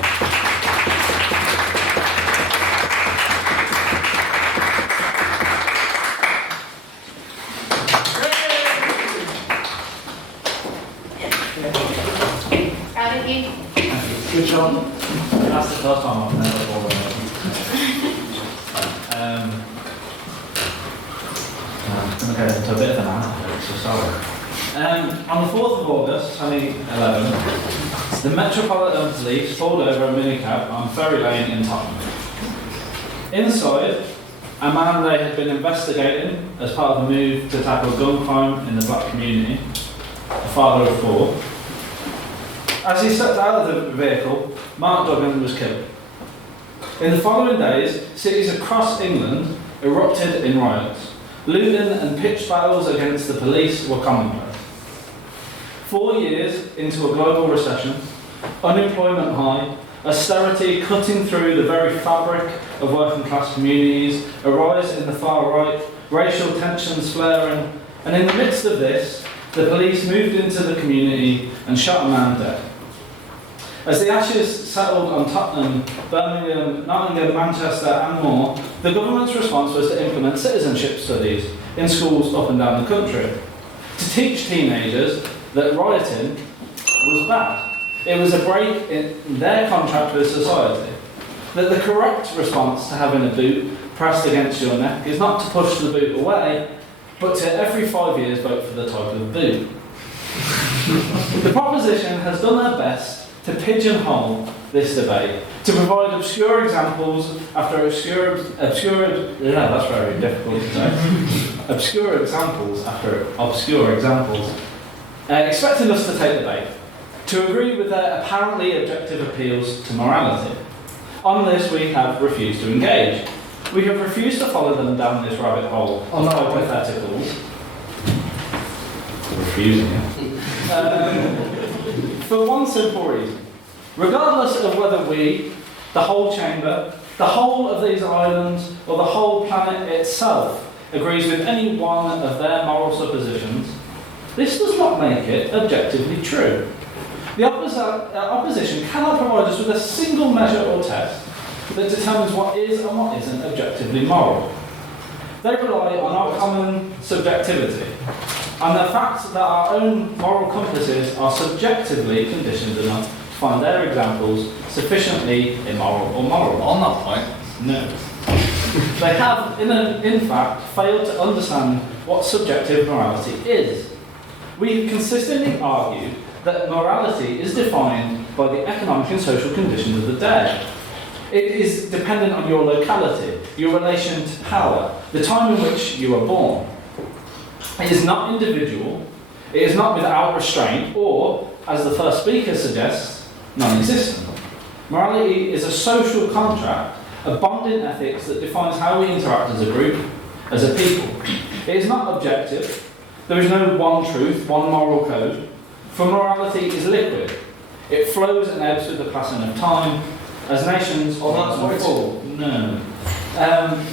Good job. That's the first time I've never fallen I'm going to go into a bit of an anecdote, so sorry. On the 4th of August 2011, the Metropolitan Police pulled over a minicab on Ferry Lane in Tottenham. Inside, a man they had been investigating as part of a move to tackle gun crime in the black community, a father of 4. As he stepped out of the vehicle, Mark Duggan was killed. In the following days, cities across England erupted in riots. Looting and pitched battles against the police were commonplace. 4 years into a global recession, unemployment high, austerity cutting through the very fabric of working class communities, a rise in the far right, racial tensions flaring, and in the midst of this, the police moved into the community and shot a man dead. As the ashes settled on Tottenham, Birmingham, Nottingham, Manchester and more, the government's response was to implement citizenship studies in schools up and down the country, to teach teenagers that rioting was bad. It was a break in their contract with society. That the correct response to having a boot pressed against your neck is not to push the boot away, but to every 5 years vote for the type of boot. The proposition has done their best to pigeonhole this debate, to provide obscure examples after obscure that's very difficult to say, obscure examples after obscure examples, expecting us to take the bait, to agree with their apparently objective appeals to morality. On this we have refused to engage. We have refused to follow them down this rabbit hole of hypotheticals. Refusing it. For one simple reason. Regardless of whether we, the whole chamber, the whole of these islands, or the whole planet itself agrees with any one of their moral suppositions, this does not make it objectively true. The opposition cannot provide us with a single measure or test that determines what is and what isn't objectively moral. They rely on our common subjectivity, on the fact that our own moral compasses are subjectively conditioned enough to find their examples sufficiently immoral or moral. On that point, no. They have, in fact, failed to understand what subjective morality is. We consistently argue that morality is defined by the economic and social conditions of the day. It is dependent on your locality, your relation to power, the time in which you are born. It is not individual, it is not without restraint, or, as the first speaker suggests, non-existent. Morality is a social contract, a bond in ethics that defines how we interact as a group, as a people. It is not objective. There is no one truth, one moral code. For morality is liquid. It flows and ebbs with the passing of time, as nations rise and fall. No.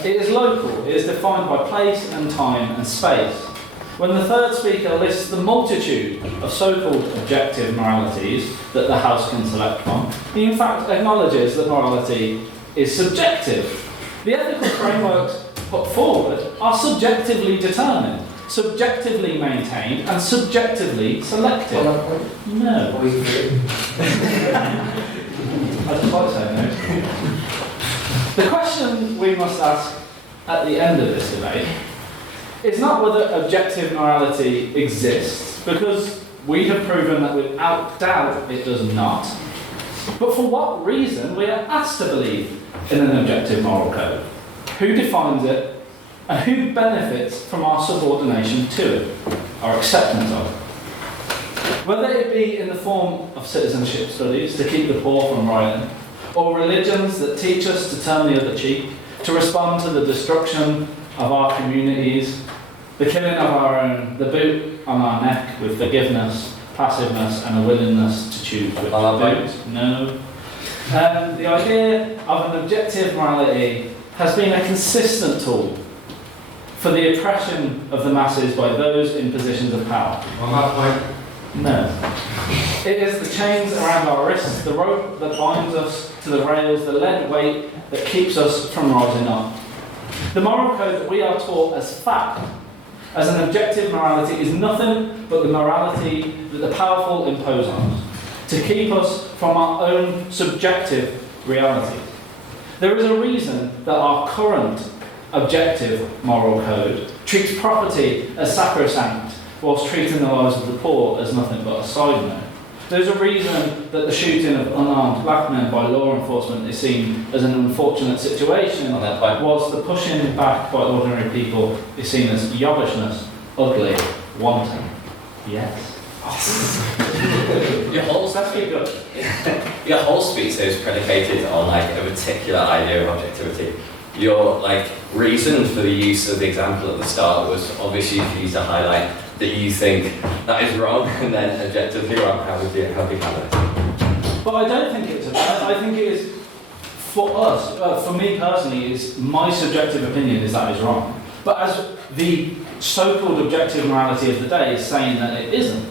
It is local. It is defined by place and time and space. When the third speaker lists the multitude of so-called objective moralities that the House can select from, he in fact acknowledges that morality is subjective. The ethical frameworks put forward are subjectively determined, subjectively maintained, and subjectively selected. No. I just like saying no. The question we must ask at the end of this debate is not whether objective morality exists, because we have proven that without doubt it does not, but for what reason we are asked to believe in an objective moral code, who defines it, and who benefits from our subordination to it, our acceptance of it. Whether it be in the form of citizenship studies to keep the poor from rioting, or religions that teach us to turn the other cheek, to respond to the destruction of our communities, the killing of our own, the boot on our neck with forgiveness, passiveness, and a willingness to choose which boot. No. The idea of an objective morality has been a consistent tool for the oppression of the masses by those in positions of power. On that point? No. It is the chains around our wrists, the rope that binds us to the rails, the lead weight that keeps us from rising up. The moral code that we are taught as fact, as an objective morality, is nothing but the morality that the powerful impose on us, to keep us from our own subjective reality. There is a reason that our current objective moral code treats property as sacrosanct, whilst treating the lives of the poor as nothing but a side note. There's a reason that the shooting of unarmed black men by law enforcement is seen as an unfortunate situation, whilst the pushing back by ordinary people is seen as yobbishness, ugly, wanton. Yes. Your whole your whole speech is predicated on like a particular idea of objectivity. Your like reason for the use of the example at the start was obviously for you to highlight that you think that is wrong and then objectively wrong. How would you handle it? But I don't think it's I think it is for us, for me personally, is my subjective opinion is that is wrong. But as the so-called objective morality of the day is saying that it isn't.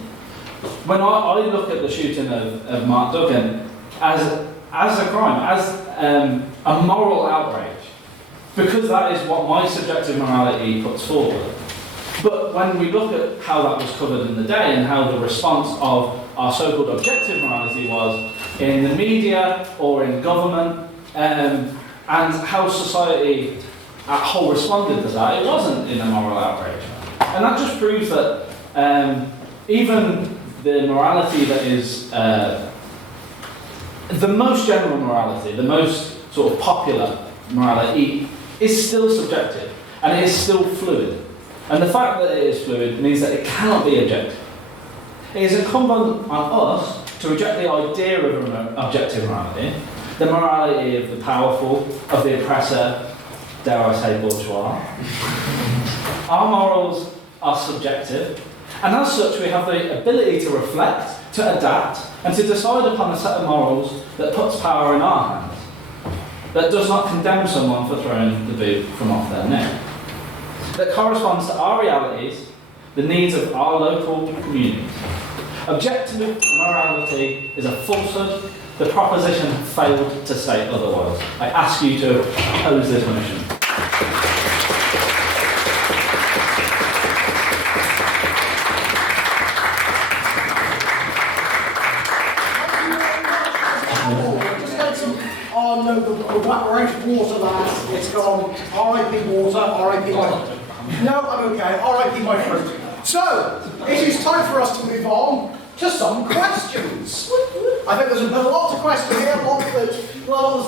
When I look at the shooting of Mark Duggan as a crime, as a moral outrage, because that is what my subjective morality puts forward. But when we look at how that was covered in the day and how the response of our so-called objective morality was in the media or in government, and how society at whole responded to that, it wasn't in a moral outrage. And that just proves that even the morality that is the most general morality, the most sort of popular morality, is still subjective and it is still fluid. And the fact that it is fluid means that it cannot be objective. It is incumbent on us to reject the idea of objective morality, the morality of the powerful, of the oppressor, dare I say bourgeois. Our morals are subjective, and as such we have the ability to reflect, to adapt, and to decide upon a set of morals that puts power in our hands, that does not condemn someone for throwing the boot from off their neck, that corresponds to our realities, the needs of our local communities. Objective morality is a falsehood. The proposition failed to state otherwise. I ask you to oppose this motion. Oh no, we're out of water, lads. It's gone. R.I.P. water, R.I.P. water. No, I'm okay. R.I.P. my friend. So, it is time for us to move on to some questions. I think there's a lot of questions here, a lot that's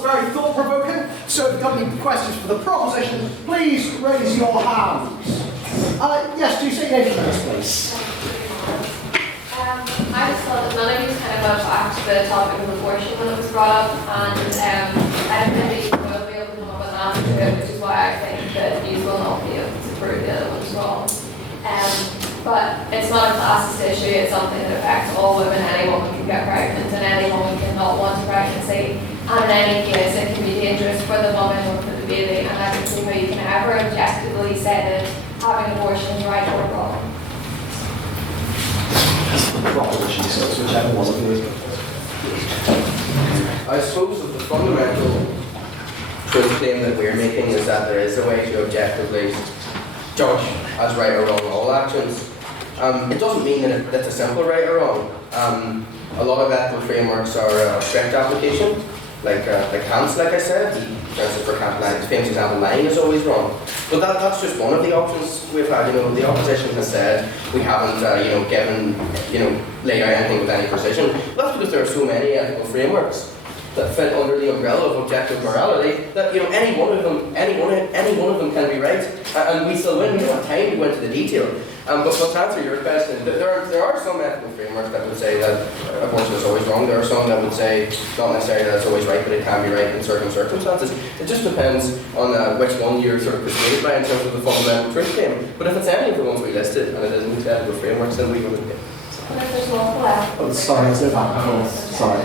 very thought-provoking. So if you've got any questions for the proposition, please raise your hands. Yes, do you say anything to this, please? I just thought that none of you kind of got back to the topic of abortion when it was brought up, and I don't think that you will be able to come up with an answer to it, which is why I think that you will not be able to prove the other one's wrong. But it's not a classist issue, it's something that affects all women. Any woman can get pregnant and any woman cannot want a pregnancy. And in any case, it can be dangerous for the woman or for the baby, and I don't see how you can ever objectively say that having abortion is right or wrong. Proposition, so it's whichever one of those. I suppose that the fundamental truth claim that we're making is that there is a way to objectively judge as right or wrong all actions. It doesn't mean that it's a simple right or wrong. A lot of ethical frameworks are strict application, like Kant's, like I said. For instance, for Kant, the famous example, lying is always wrong. But that's just one of the options we've had. The opposition has said we haven't, laid out anything with any precision. That's because there are so many ethical frameworks that fit under the umbrella of objective morality that any one of them can be right, and we still win. We don't have time to go into the detail. But to answer your question, there are some ethical frameworks that would say that abortion is always wrong. There are some that would say not necessarily that it's always right, but it can be right in certain circumstances. It just depends on which one you're sort of persuaded by in terms of the fundamental truth claim. But if it's any of the ones we listed and it isn't ethical frameworks, then we wouldn't. And if there's multiple ethical Sorry, let's go back and forth. Sorry.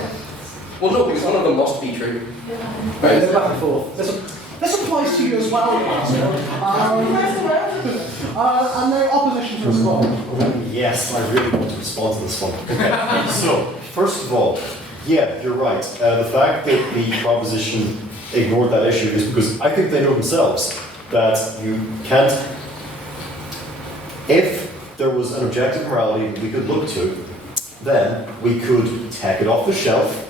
Well, no, because one of them must be true. Right, go back and forth. This applies to you as well, and the opposition to respond. Yes, I really want to respond to this one. Okay. So, first of all, yeah, you're right. The fact that the proposition ignored that issue is because I think they know themselves that you can't. If there was an objective morality that we could look to, then we could take it off the shelf,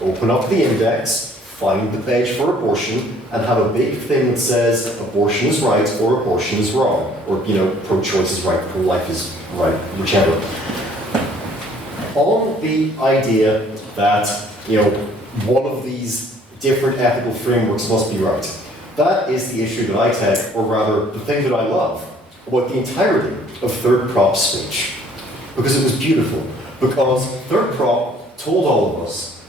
open up the index, find the page for abortion, and have a big thing that says abortion is right or abortion is wrong, or pro-choice is right, pro-life is right, whichever. On the idea that one of these different ethical frameworks must be right, that is the issue that I take, or rather the thing that I love about the entirety of Third Prop's speech, because it was beautiful. Because Third Prop told all of us,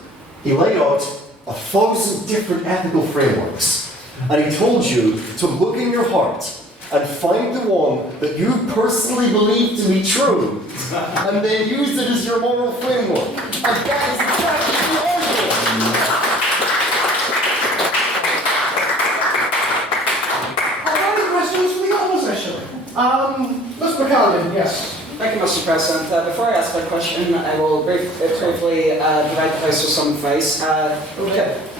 he laid out 1,000 different ethical frameworks, and he told you to look in your heart and find the one that you personally believe to be true, and then use it as your moral framework. And that is exactly the Are there any questions for the opposition? Mr. McCallum, yes. Thank you, Mr. President. Before I ask my question, I will briefly provide the House with some advice.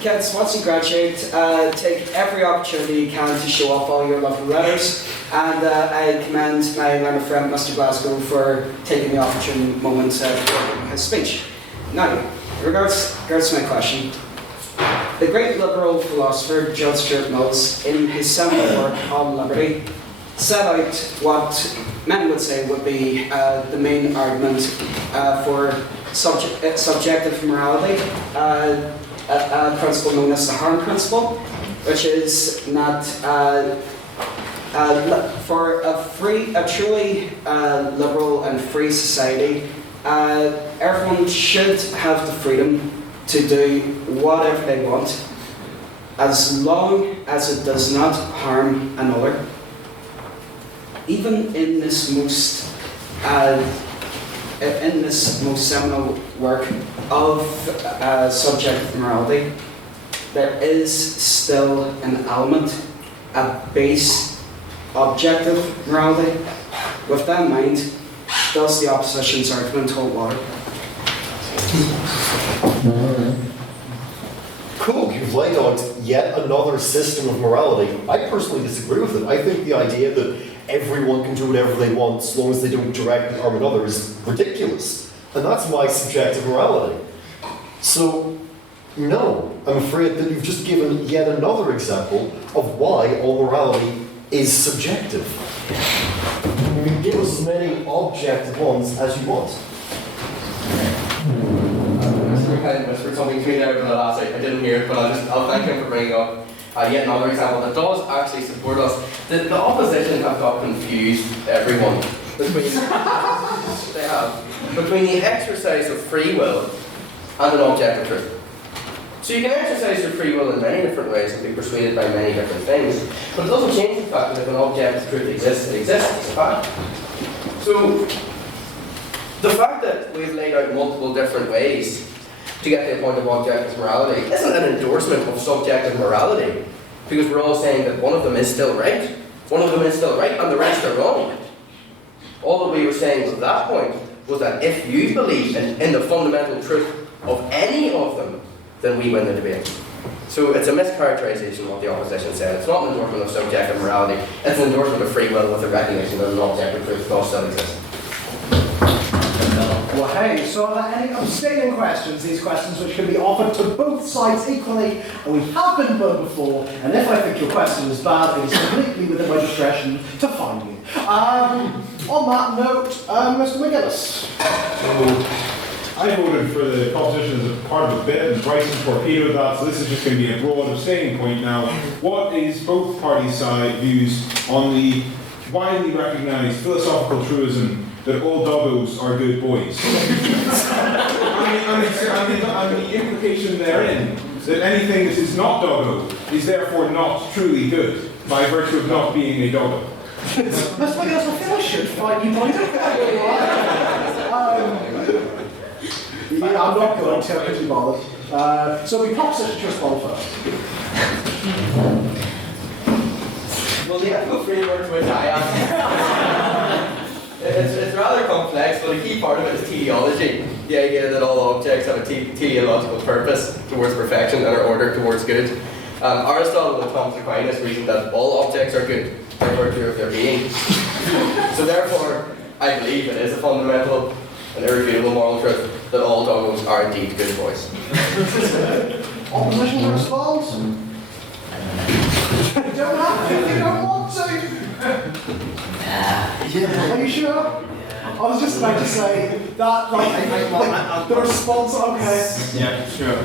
Kids, once you graduate, take every opportunity you can to show off all your lovely letters. And I commend my learned friend, Mr. Glasgow, for taking the opportune moment to give his speech. Now, in regards to my question, the great liberal philosopher John Stuart Mills, in his seminal work on liberty, set out what many would say would be the main argument for subjective morality, a principle known as the harm principle, which is not for a truly liberal and free society. Everyone should have the freedom to do whatever they want, as long as it does not harm another. Even in this most seminal work of subjective morality, there is still an element, a base objective morality. With that in mind, does the opposition's argument hold water? Cool, you've laid out yet another system of morality. I personally disagree with it. I think the idea that everyone can do whatever they want as long as they don't directly harm another is ridiculous. And that's my subjective morality. So, no, I'm afraid that you've just given yet another example of why all morality is subjective. You can give us as many objective ones as you want. Mr. McLean whispered something to me there over the last week. I didn't hear it, but I'll thank him for bringing up yet another example that does actually support us. The opposition have got confused everyone between the exercise of free will and an objective truth. So you can exercise your free will in many different ways and be persuaded by many different things, but it doesn't change the fact that if an objective truth exists, it exists. It's a fact. So the fact that we've laid out multiple different ways to get to a point of objective morality isn't an endorsement of subjective morality, because we're all saying that one of them is still right, and the rest are wrong. All that we were saying at that point was that if you believe in the fundamental truth of any of them, then we win the debate. So it's a mischaracterization of what the opposition said. It's not an endorsement of subjective morality, it's an endorsement of free will with the recognition that an objective truth does still exist. Well, hey, so are there any abstaining questions? These questions which can be offered to both sides equally, and we have been burned before, and if I think your question is bad, it is completely within my discretion to fine you. On that note, Mr. McGillis. So, I voted for the proposition as a part of a bit, and Bryson torpedoed that, so this is just going to be a broad abstaining point now. What is both parties' side views on the widely recognised philosophical truism that all doggos are good boys? and the implication therein that anything that is not doggo is therefore not truly good, by virtue of not being a doggo. Mr. McGillis, I feel I should find you by yeah, I'm not going to, because you bothered. So we proposition to respond first. Well, the ethical framework to which I am, it's rather complex, but a key part of it is teleology. The idea that all objects have a teleological purpose towards perfection and are ordered towards good. Aristotle and Thomas Aquinas reasoned that all objects are good by virtue of their being. So therefore, I believe it is a fundamental and irrefutable moral truth that all doggos are indeed good boys. Opposition to respond? You don't have to if you don't want to. Yeah. Are you sure? I was just about to say that, like the response, okay. Yeah, sure.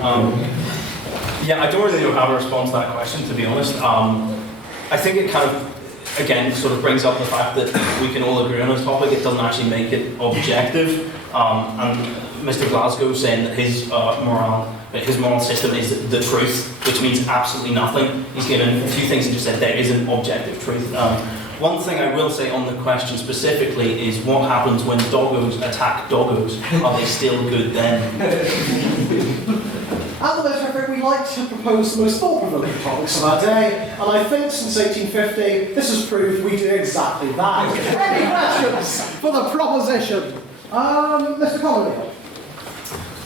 Yeah, I don't really know how to respond to that question, to be honest. I think it kind of, again, sort of brings up the fact that we can all agree on this topic. It doesn't actually make it objective. And Mr. Glasgow saying that his moral system is the truth, which means absolutely nothing. He's given a few things and just said there is an objective truth. One thing I will say on the question specifically is what happens when doggos attack doggos? Are they still good then? At the Literature, we like to propose the most thought-provoking topics of our day, and I think since 1850, this has proved we do exactly that. Any questions for the proposition? Mr. Connolly.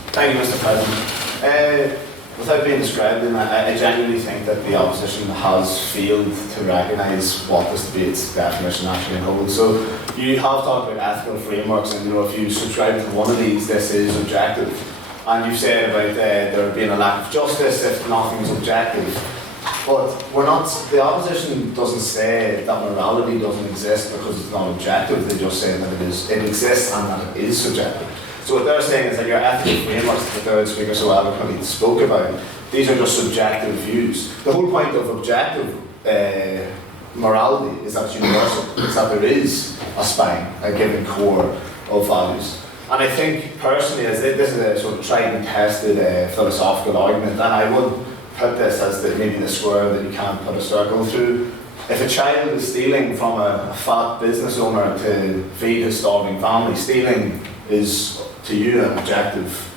Thank you, Mr. President. Without being described, I genuinely think that the opposition has failed to recognise what this debate's definition actually holds. So you have talked about ethical frameworks, and if you subscribe to one of these, this is objective. And you've said about there being a lack of justice if nothing is objective. But we're not, the opposition doesn't say that morality doesn't exist because it's not objective, they just say that it exists and that it is subjective. So what they're saying is that your ethical frameworks that the third speaker so eloquently spoke about, these are just subjective views. The whole point of objective morality is that it's universal, it's that there is a spine, a given core of values. And I think personally, as this is a sort of tried and tested philosophical argument, and I would put this as maybe the square that you can't put a circle through. If a child is stealing from a fat business owner to feed his starving family, stealing is to you an objective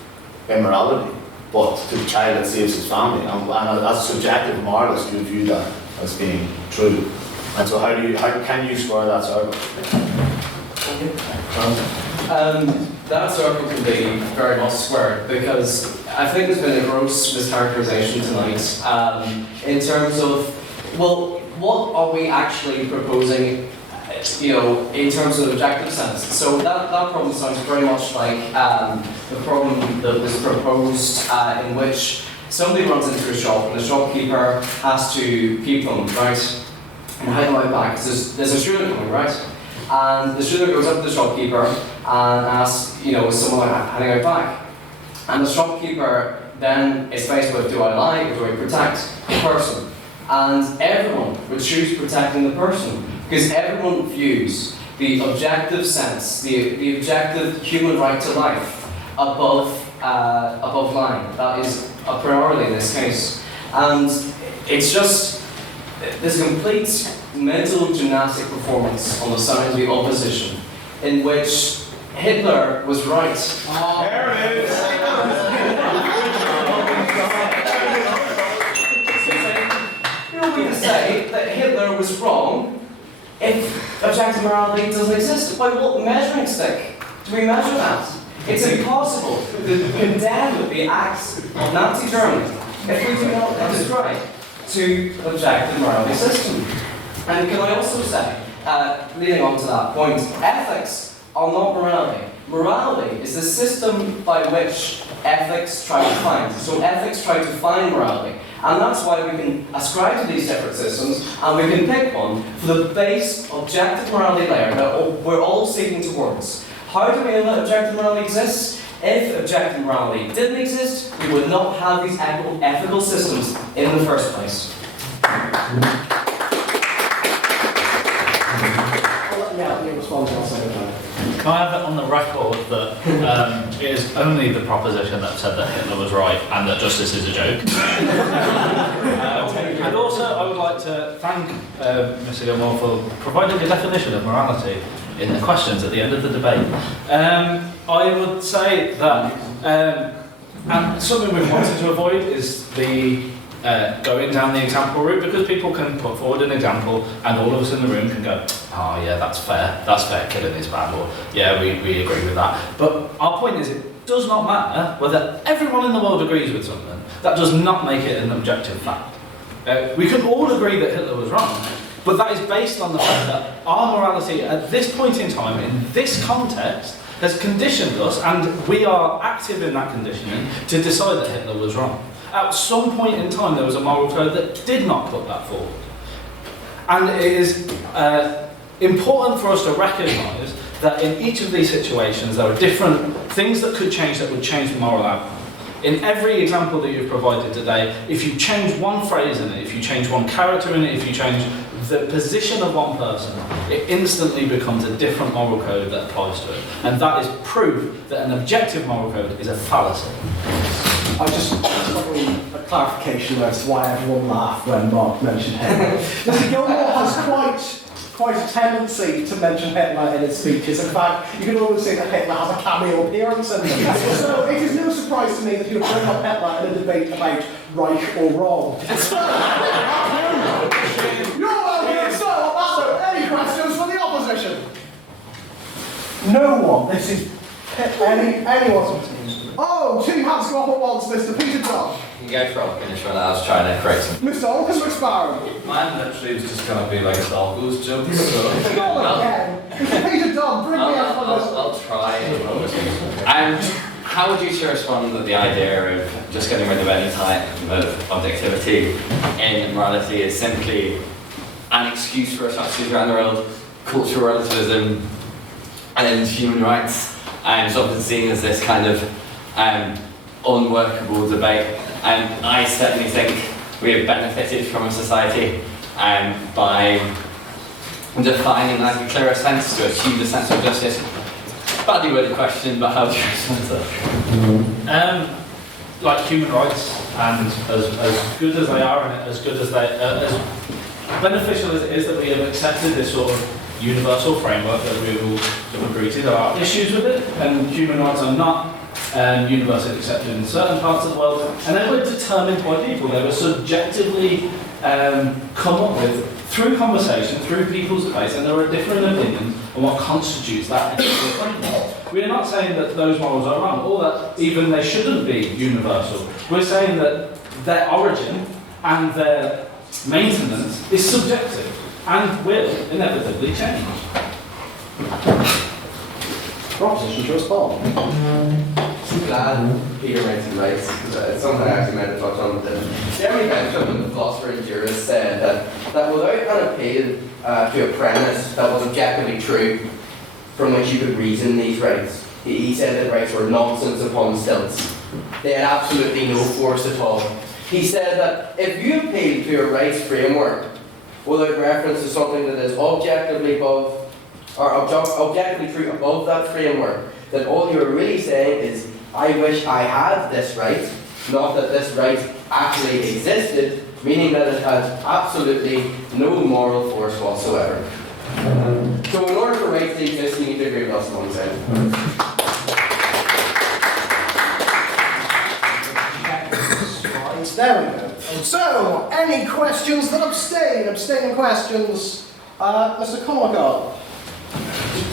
immorality, but to the child it saves his family. And as a subjective moralist, you view that as being true. And so how can you square that circle? That circle can be very much squared because I think there's been a gross mischaracterization tonight in terms of, well, what are we actually proposing, in terms of objective sense? So that problem sounds very much like the problem that was proposed in which somebody runs into a shop and the shopkeeper has to keep them, right? And how do I buy? Because there's a student coming, right? And the student goes up to the shopkeeper and asks, is someone handing out back? And the shopkeeper then is faced with, do I lie or do I protect the person? And everyone would choose protecting the person because everyone views the objective sense, the objective human right to life above lying. That is a priority in this case. And it's just this complete mental gymnastic performance on the side of the opposition in which Hitler was right. There it is! We can say that Hitler was wrong if objective morality doesn't exist. By what measuring stick do we measure that? It's impossible to condemn the acts of Nazi Germany if we do not ascribe to objective morality system. And can I also say, leading on to that point, ethics are not morality. Morality is the system by which ethics try to find. So ethics try to find morality. And that's why we can ascribe to these different systems, and we can pick one for the base objective morality layer that we're all seeking towards. How do we know that objective morality exists? If objective morality didn't exist, we would not have these ethical systems in the first place. Can I have it on the record that it is only the proposition that said that Hitler was right and that justice is a joke? And also, I would like to thank Mr. Gilmore for providing a definition of morality in the questions at the end of the debate. I would say that, and something we've wanted to avoid is the going down the example route, because people can put forward an example and all of us in the room can go, oh yeah, that's fair, killing is bad, or yeah, we agree with that. But our point is, it does not matter whether everyone in the world agrees with something. That does not make it an objective fact. We can all agree that Hitler was wrong, but that is based on the fact that our morality at this point in time, in this context, has conditioned us, and we are active in that conditioning to decide that Hitler was wrong. At some point in time, there was a moral code that did not put that forward. And it is important for us to recognise that in each of these situations, there are different things that could change that would change the moral outcome. In every example that you've provided today, if you change one phrase in it, if you change one character in it, if you change the position of one person, it instantly becomes a different moral code that applies to it. And that is proof that an objective moral code is a fallacy. I just want a clarification as to why everyone laughed when Mark mentioned Hitler. Mr. Gilmore has quite a tendency to mention Hitler in his speeches. In fact, you can always say that Hitler has a cameo appearance in them. So it is no surprise to me that he would bring up Hitler in a debate about right or wrong. You're welcome, so any questions from the opposition? No one. This is anyone. Oh, two hands go up at once, Mr. Peter Dunn. You go for it, finish when I was trying to correct him. Mr. Olcott McSparrow. Mine literally was just going to be like a dog who's jumping, so... Not again. Mr. Peter Dunn, bring me up on this. I'll try. And how would you respond to the idea of just getting rid of any type of objectivity in morality is simply an excuse for atrocities around the world, cultural relativism, and human rights, and it's often seen as this kind of unworkable debate. And I certainly think we have benefited from a society by defining like a clearer sense to achieve the sense of justice. Badly worded question, but how do you respond to that? Like human rights, and as good as they are, and as good as as beneficial as it is that we have accepted this sort of universal framework that we all have agreed to, there are issues with it, and human rights are not universally accepted in certain parts of the world, and they were determined by people. They were subjectively come up with through conversation, through people's debates, and there are different opinions on what constitutes that ethical framework. We are not saying that those morals are wrong, or that even they shouldn't be universal. We're saying that their origin and their maintenance is subjective and will inevitably change. Proposition to respond. I'm glad Peter mentioned rights, because it's something I actually meant to touch on. Jeremy Bentham, the philosopher and jurist, said that that without an appeal to a premise that was objectively true, from which you could reason these rights, he said that rights were nonsense upon stilts. They had absolutely no force at all. He said that if you appeal to a rights framework without reference to something that is objectively above, or objectively true above that framework, then all you're really saying is, I wish I had this right, not that this right actually existed, meaning that it has absolutely no moral force whatsoever. So in order for rights to exist, you need to agree with us on one side. There we go. So, any questions that abstain? Abstaining questions? Mr. Cormack.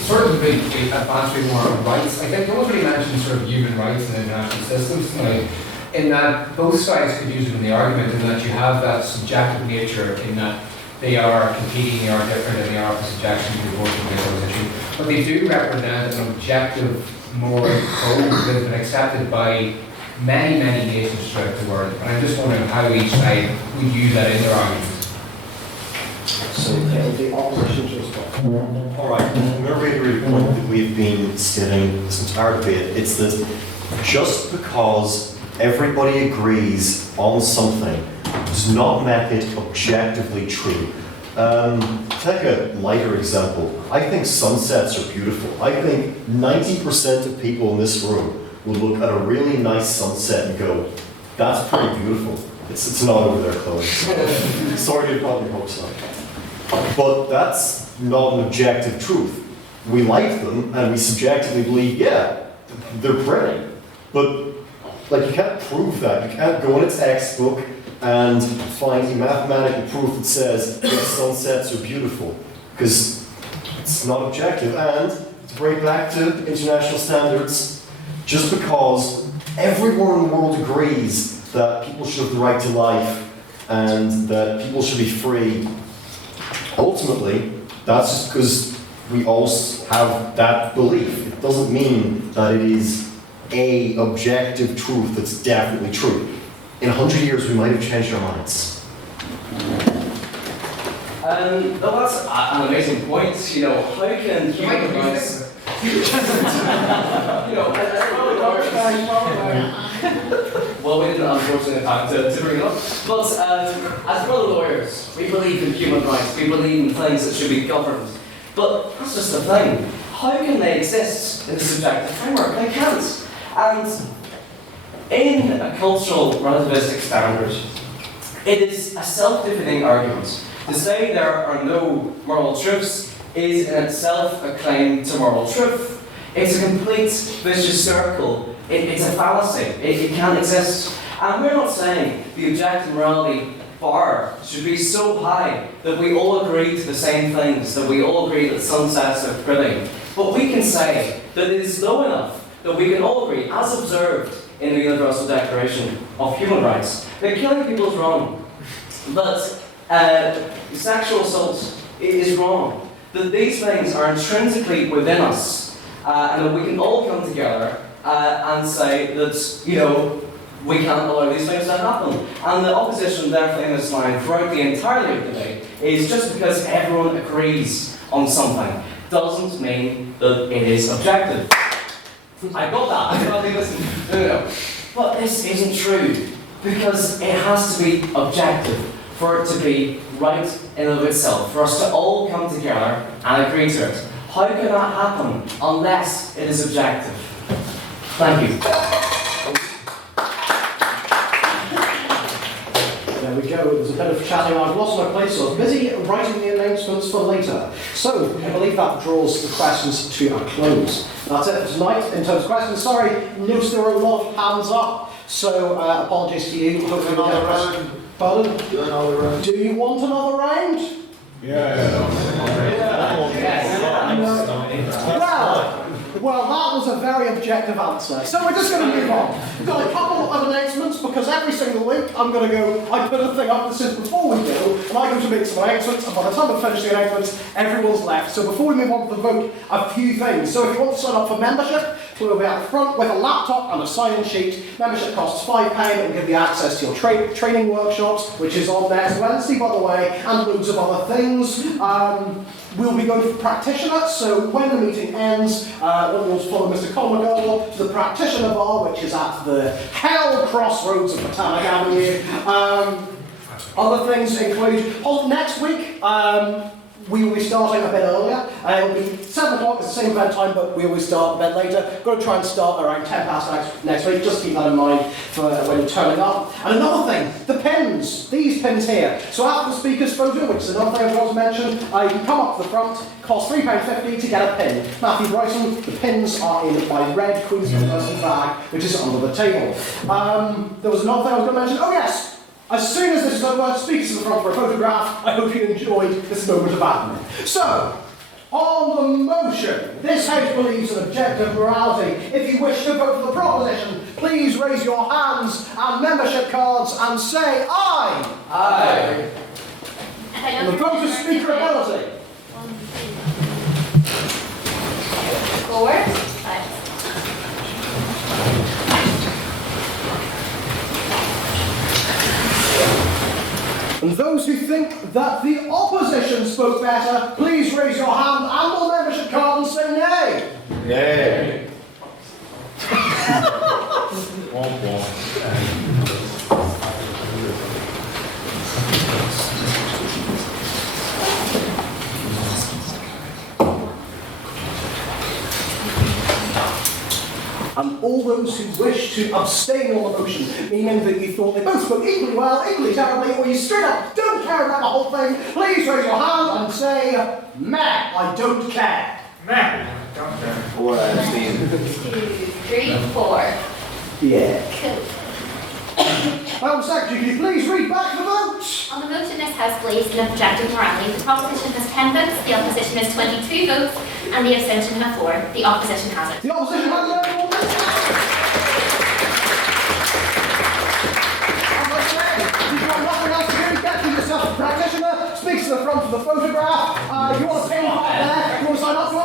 Sort of a big advanced more on rights. I think no one's really mentioned sort of human rights in international systems. Like, in that both sides could use it in the argument, in that you have that subjective nature, in that they are competing, they are different, and they are for subjection to the working those issues. But they do represent an objective moral code that has been accepted by many, many nations throughout the world. And I'm just wondering how each side would use that in their arguments. So the opposition to this. All right, I'm going to reiterate a point that we've been stating this entire debate. It's that just because everybody agrees on something does not make it objectively true. Take a lighter example. I think sunsets are beautiful. I think 90% of people in this room will look at a really nice sunset and go, that's pretty beautiful. It's not over their clothes. Sorry to probably hope so. But that's not an objective truth. We like them and we subjectively believe, yeah, they're pretty. But like, you can't prove that. You can't go in a textbook and find a mathematical proof that says, yes, sunsets are beautiful. Because it's not objective. And to bring back to international standards, just because everyone in the world agrees that people should have the right to life and that people should be free, ultimately, that's just because we all have that belief. It doesn't mean that it is a objective truth that's definitely true. In 100 years, we might have changed our minds. No, that's an amazing point. You know, how can human rights... Well, we didn't unfortunately have to bring it up. But as brother lawyers, we believe in human rights. We believe in things that should be governed. But that's just the thing. How can they exist in a subjective framework? They can't. And in a cultural relativistic standard, it is a self-defeating argument. To say there are no moral truths is in itself a claim to moral truth. It's a complete vicious circle. It's a fallacy. It can't exist. And we're not saying the objective morality bar should be so high that we all agree to the same things, that we all agree that sunsets are pretty. But we can say that it is low enough that we can all agree, as observed in the Universal Declaration of Human Rights, that killing people is wrong, that sexual assault is wrong, that these things are intrinsically within us, and that we can all come together and say that, you know, we can't allow these things to happen. And the opposition, their famous line throughout the entirety of the debate is just because everyone agrees on something doesn't mean that it is objective. I got that. I can't listen. No. But this isn't true because it has to be objective for it to be right in and of itself, for us to all come together and agree to it. How can that happen unless it is objective? Thank you. There we go. There's a bit of chatting. I've lost my place, so I was busy writing the announcements for later. So, I believe that draws the questions to a close. That's it for tonight in terms of questions. Sorry, notice there were a lot of hands up, so apologies to you. Hopefully we'll get a question. Pardon? Do you want another round? Yeah. Well, Well, that was a very objective answer. So we're just going to move on. We've got a couple of announcements because every single week I'm going to go, I put a thing up that says before we go, and I go to make some announcements, and by the time I finish the announcements, everyone's left. So before we move on to the vote, a few things. So if you want to sign up for membership, we'll be out front with a laptop and a sign-in sheet. Membership costs £5 and give you access to your training workshops, which is on next Wednesday, by the way, and loads of other things. We'll be going for practitioner, so when the meeting ends, we'll follow Mr. Colin McGull to the practitioner bar, which is at the hell crossroads of Botanic Avenue. Other things include, next week, we will be starting a bit earlier. It'll be 7 o'clock, it's the same event time, but we always start a bit later. Got to try and start around 10 past next week, just keep that in mind for when you're turning up. And another thing, the pins, these pins here. So after the speaker's photo, which is another thing I want to mention, you can come up to the front, cost £3.50 to get a pin. Matthew Bryson, the pins are in my red Queen's University bag, which is under the table. There was another thing I was going to mention, oh yes! As soon as this is over, speakers to the front for a photograph. I hope you enjoyed this moment of admin. So, on the motion, this House believes in objective morality. If you wish to vote for the proposition, please raise your hands and membership cards and say aye. Aye. And the vote is speakerability. 4, 5. And those who think that the opposition spoke better, please raise your hand and the membership card and say nay. Nay. And all those who wish to abstain on the motion, meaning that you thought they both spoke equally well, equally terribly, or you straight up don't care about the whole thing, please raise your hand and say, meh, I don't care. Meh, don't care. Or abstain. 2, 3, 4. Yeah. Cool. Madam Secretary, can you please read back the vote? On the motion, this House believes in objective morality. The proposition has 10 votes, the opposition has 22 votes, and the abstention has 4. The opposition has it. The opposition has it. As I say, if you've got nothing else to do, get yourself a practitioner, speaks to the front of the photograph. You want to pin up there, you want to sign up to it,